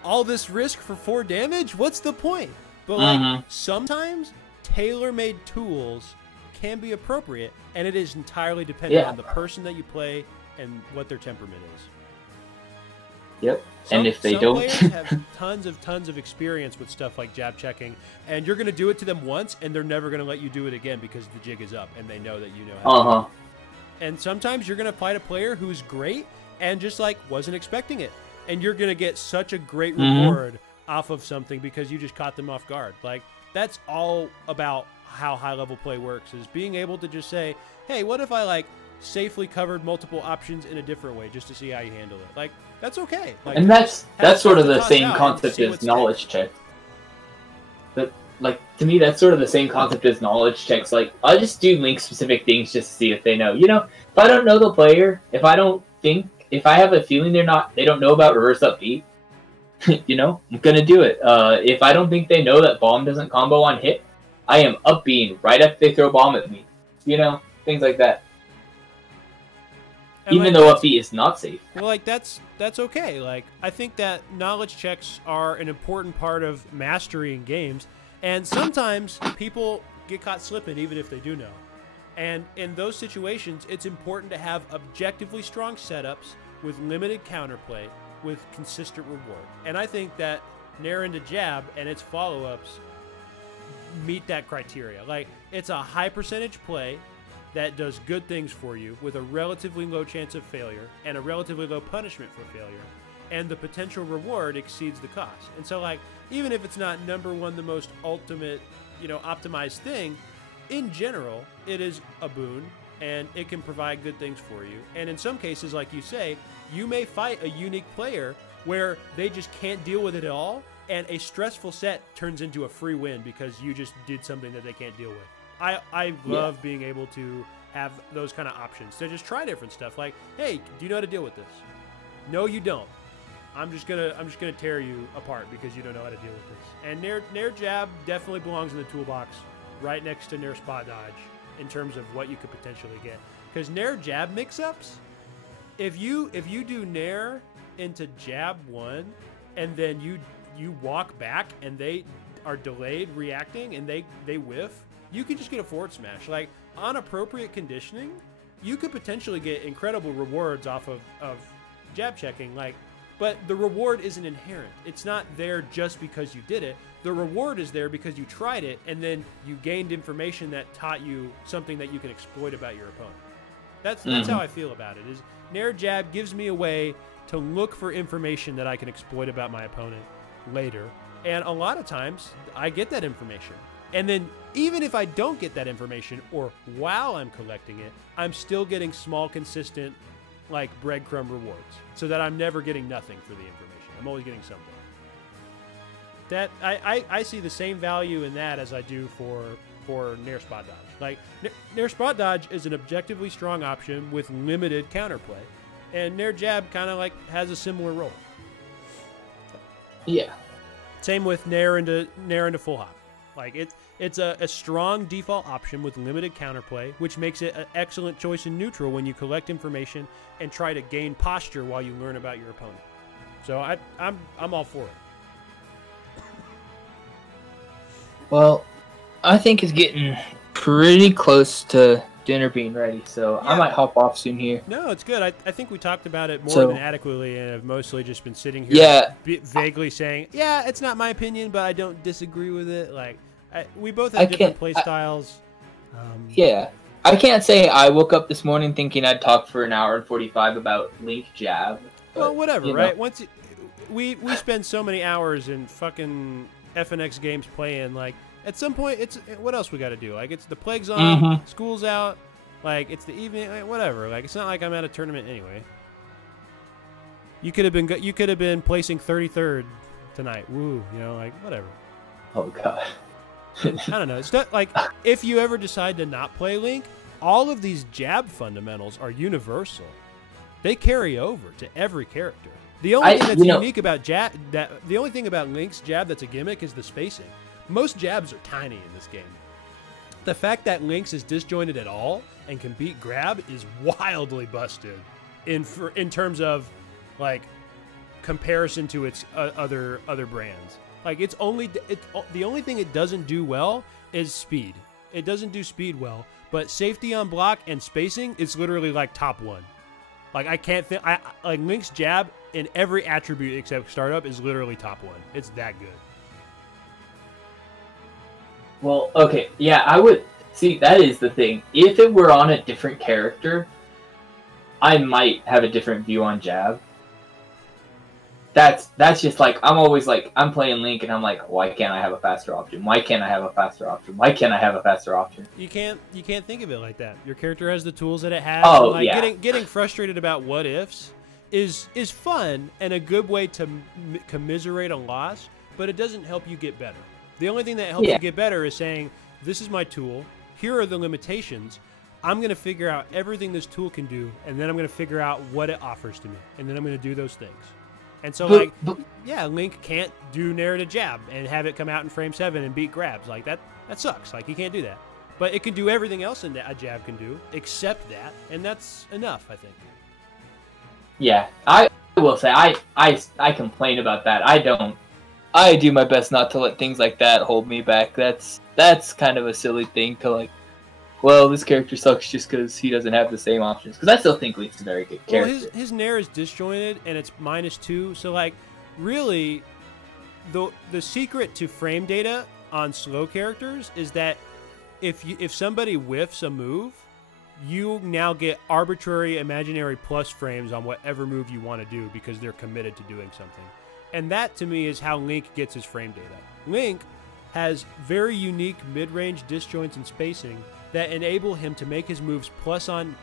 all this risk for 4 damage? What's the point? But like, sometimes tailor-made tools can be appropriate, and it is entirely dependent on the person that you play and what their temperament is. Yep. And if they don't, players have tons of experience with stuff like jab checking, and you're going to do it to them once, and they're never going to let you do it again because the jig is up, and they know that you know how to do it. And sometimes you're going to fight a player who's great and just like wasn't expecting it, and you're going to get such a great reward off of something because you just caught them off guard. Like, that's all about how high-level play works, is being able to just say, hey, what if I like safely covered multiple options in a different way just to see how you handle it? Like, that's okay. Like, and that's sort of the same concept as knowledge checks. But like, to me, that's sort of the same concept as knowledge checks. Like, I just do link specific things just to see if they know. You know, if I don't know the player, if I have a feeling they don't know about reverse up beat, you know, I'm gonna do it. If I don't think they know that bomb doesn't combo on hit, I am up being right after they throw bomb at me. You know, things like that. And even though up B is not safe. Well, like, that's okay. Like, I think that knowledge checks are an important part of mastery in games, And sometimes people get caught slipping even if they do know. And in those situations, it's important to have objectively strong setups with limited counterplay with consistent reward. And I think that Nair into Jab and its follow-ups meet that criteria. Like, it's a high percentage play that does good things for you with a relatively low chance of failure and a relatively low punishment for failure. And the potential reward exceeds the cost. And so, like, even if it's not number one, the most ultimate, optimized thing, in general, it is a boon and it can provide good things for you. And in some cases, like you say, you may fight a unique player where they just can't deal with it at all, and a stressful set turns into a free win because you just did something that they can't deal with. I love being able to have those kind of options to just try different stuff. Like, hey, do you know how to deal with this? No, you don't. I'm just gonna tear you apart because you don't know how to deal with this. And Nair Jab definitely belongs in the toolbox, right next to Nair Spot Dodge in terms of what you could potentially get. Because Nair Jab mix-ups, if you do Nair into Jab 1 and then you walk back and they are delayed reacting and they whiff, you can just get a forward smash. Like, on appropriate conditioning, you could potentially get incredible rewards off of jab checking. Like, but the reward isn't inherent. It's not there just because you did it. The reward is there because you tried it and then you gained information that taught you something that you can exploit about your opponent. That's how I feel about it. Is Nair Jab gives me a way to look for information that I can exploit about my opponent later. And a lot of times I get that information. And then even if I don't get that information, or while I'm collecting it, I'm still getting small, consistent, like, breadcrumb rewards, so that I'm never getting nothing for the information. I'm always getting something. That I see the same value in that as I do for Nair Spot Dodge. Like, Nair Spot Dodge is an objectively strong option with limited counterplay, and Nair Jab kind of like has a similar role. Yeah. Same with Nair into Full Hop. Like, it's a strong default option with limited counterplay, which makes it an excellent choice in neutral when you collect information and try to gain posture while you learn about your opponent. So I'm all for it. Well, I think it's getting pretty close to dinner being ready, so yeah. I might hop off soon here. No, it's good. I think we talked about it more than adequately, and have mostly just been sitting here vaguely saying, yeah, it's not my opinion, but I don't disagree with it. Like, we both have different play styles. Yeah. I can't say I woke up this morning thinking I'd talk for an hour and 45 about Link Jab. But, well, whatever, right? Once we spend so many hours in fucking FNX games playing, like, at some point, it's what else we got to do? Like, it's the plague's on, school's out, like, it's the evening, like, whatever. Like, it's not like I'm at a tournament anyway. You could have been placing 33rd tonight. Woo, like, whatever. Oh god. I don't know. It's not like, if you ever decide to not play Link, all of these jab fundamentals are universal. They carry over to every character. The only thing that's unique about the only thing about Link's jab that's a gimmick is the spacing. Most jabs are tiny in this game. The fact that Link's is disjointed at all and can beat grab is wildly busted in terms of, like, comparison to its other brands. Like, the only thing it doesn't do well is speed. It doesn't do speed well, but safety on block and spacing is literally like top one. Like, I can't think. Like, Link's jab in every attribute except startup is literally top one. It's that good. Well, okay, yeah, I would see. That is the thing. If it were on a different character, I might have a different view on jab. That's just like, I'm always like, I'm playing Link and I'm like, why can't I have a faster option? Why can't I have a faster option? Why can't I have a faster option? You can't think of it like that. Your character has the tools that it has. Oh, like, yeah. Getting frustrated about what ifs is fun and a good way to commiserate a loss, but it doesn't help you get better. The only thing that helps you get better is saying, this is my tool, here are the limitations, I'm going to figure out everything this tool can do, and then I'm going to figure out what it offers to me, and then I'm going to do those things. And so, Link can't do Nair to Jab and have it come out in frame 7 and beat grabs. Like, that sucks. Like, he can't do that. But it can do everything else that a Jab can do, except that, and that's enough, I think. Yeah, I will say, I complain about that. I do my best not to let things like that hold me back. That's kind of a silly thing to like. Well, this character sucks just because he doesn't have the same options. Because I still think Link's a very good character. Well, his Nair is disjointed and it's -2, so like really, the secret to frame data on slow characters is that if somebody whiffs a move, you now get arbitrary imaginary plus frames on whatever move you want to do because they're committed to doing something. And that to me is how Link gets his frame data. Link has very unique mid-range disjoints and spacing that enable him to make his moves plus on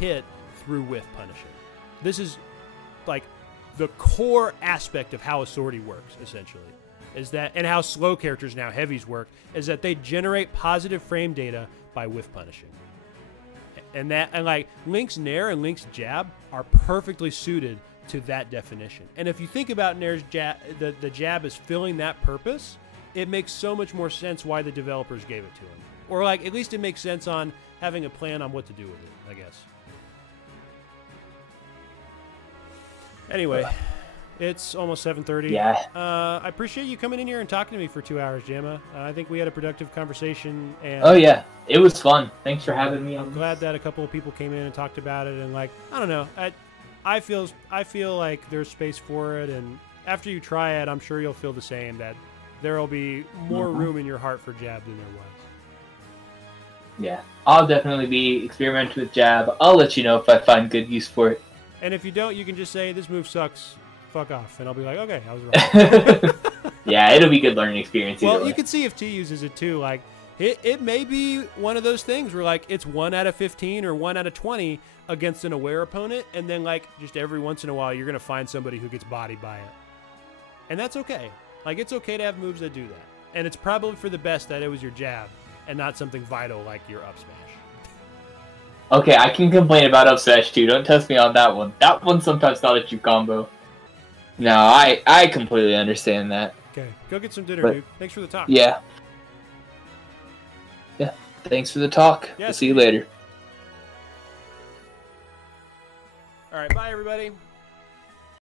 hit through whiff punishing. This is like the core aspect of how a sortie works, essentially. Is that, and how slow characters, now heavies, work, is that they generate positive frame data by whiff punishing. And like Link's Nair and Link's jab are perfectly suited to that definition. And if you think about Nair's jab, the jab is filling that purpose, it makes so much more sense why the developers gave it to him. Or like at least it makes sense on having a plan on what to do with it, I guess. Anyway, it's almost 7:30. Yeah. I appreciate you coming in here and talking to me for 2 hours, JAMA. I think we had a productive conversation. And oh yeah, it was fun. Thanks for having me on. I'm glad that a couple of people came in and talked about it. And like, I don't know, I feel like there's space for it. And after you try it, I'm sure you'll feel the same, that there will be more room in your heart for jab than there was. Yeah, I'll definitely be experimenting with jab. I'll let you know if I find good use for it. And if you don't, you can just say, this move sucks, fuck off. And I'll be like, okay, I was wrong. Yeah, it'll be good learning experience. Well, you can see if T uses it too. Like, it may be one of those things where, like, it's 1 out of 15 or 1 out of 20 against an aware opponent. And then, like, just every once in a while, you're going to find somebody who gets bodied by it. And that's okay. Like, it's okay to have moves that do that. And it's probably for the best that it was your jab and not something vital like your up smash. Okay, I can complain about up smash too. Don't test me on that one. That one's sometimes not a true combo. No, I completely understand that. Okay, go get some dinner, But, dude. Thanks for the talk. Yeah. Yeah, thanks for the talk. Yes. We'll see you later. All right, bye, everybody.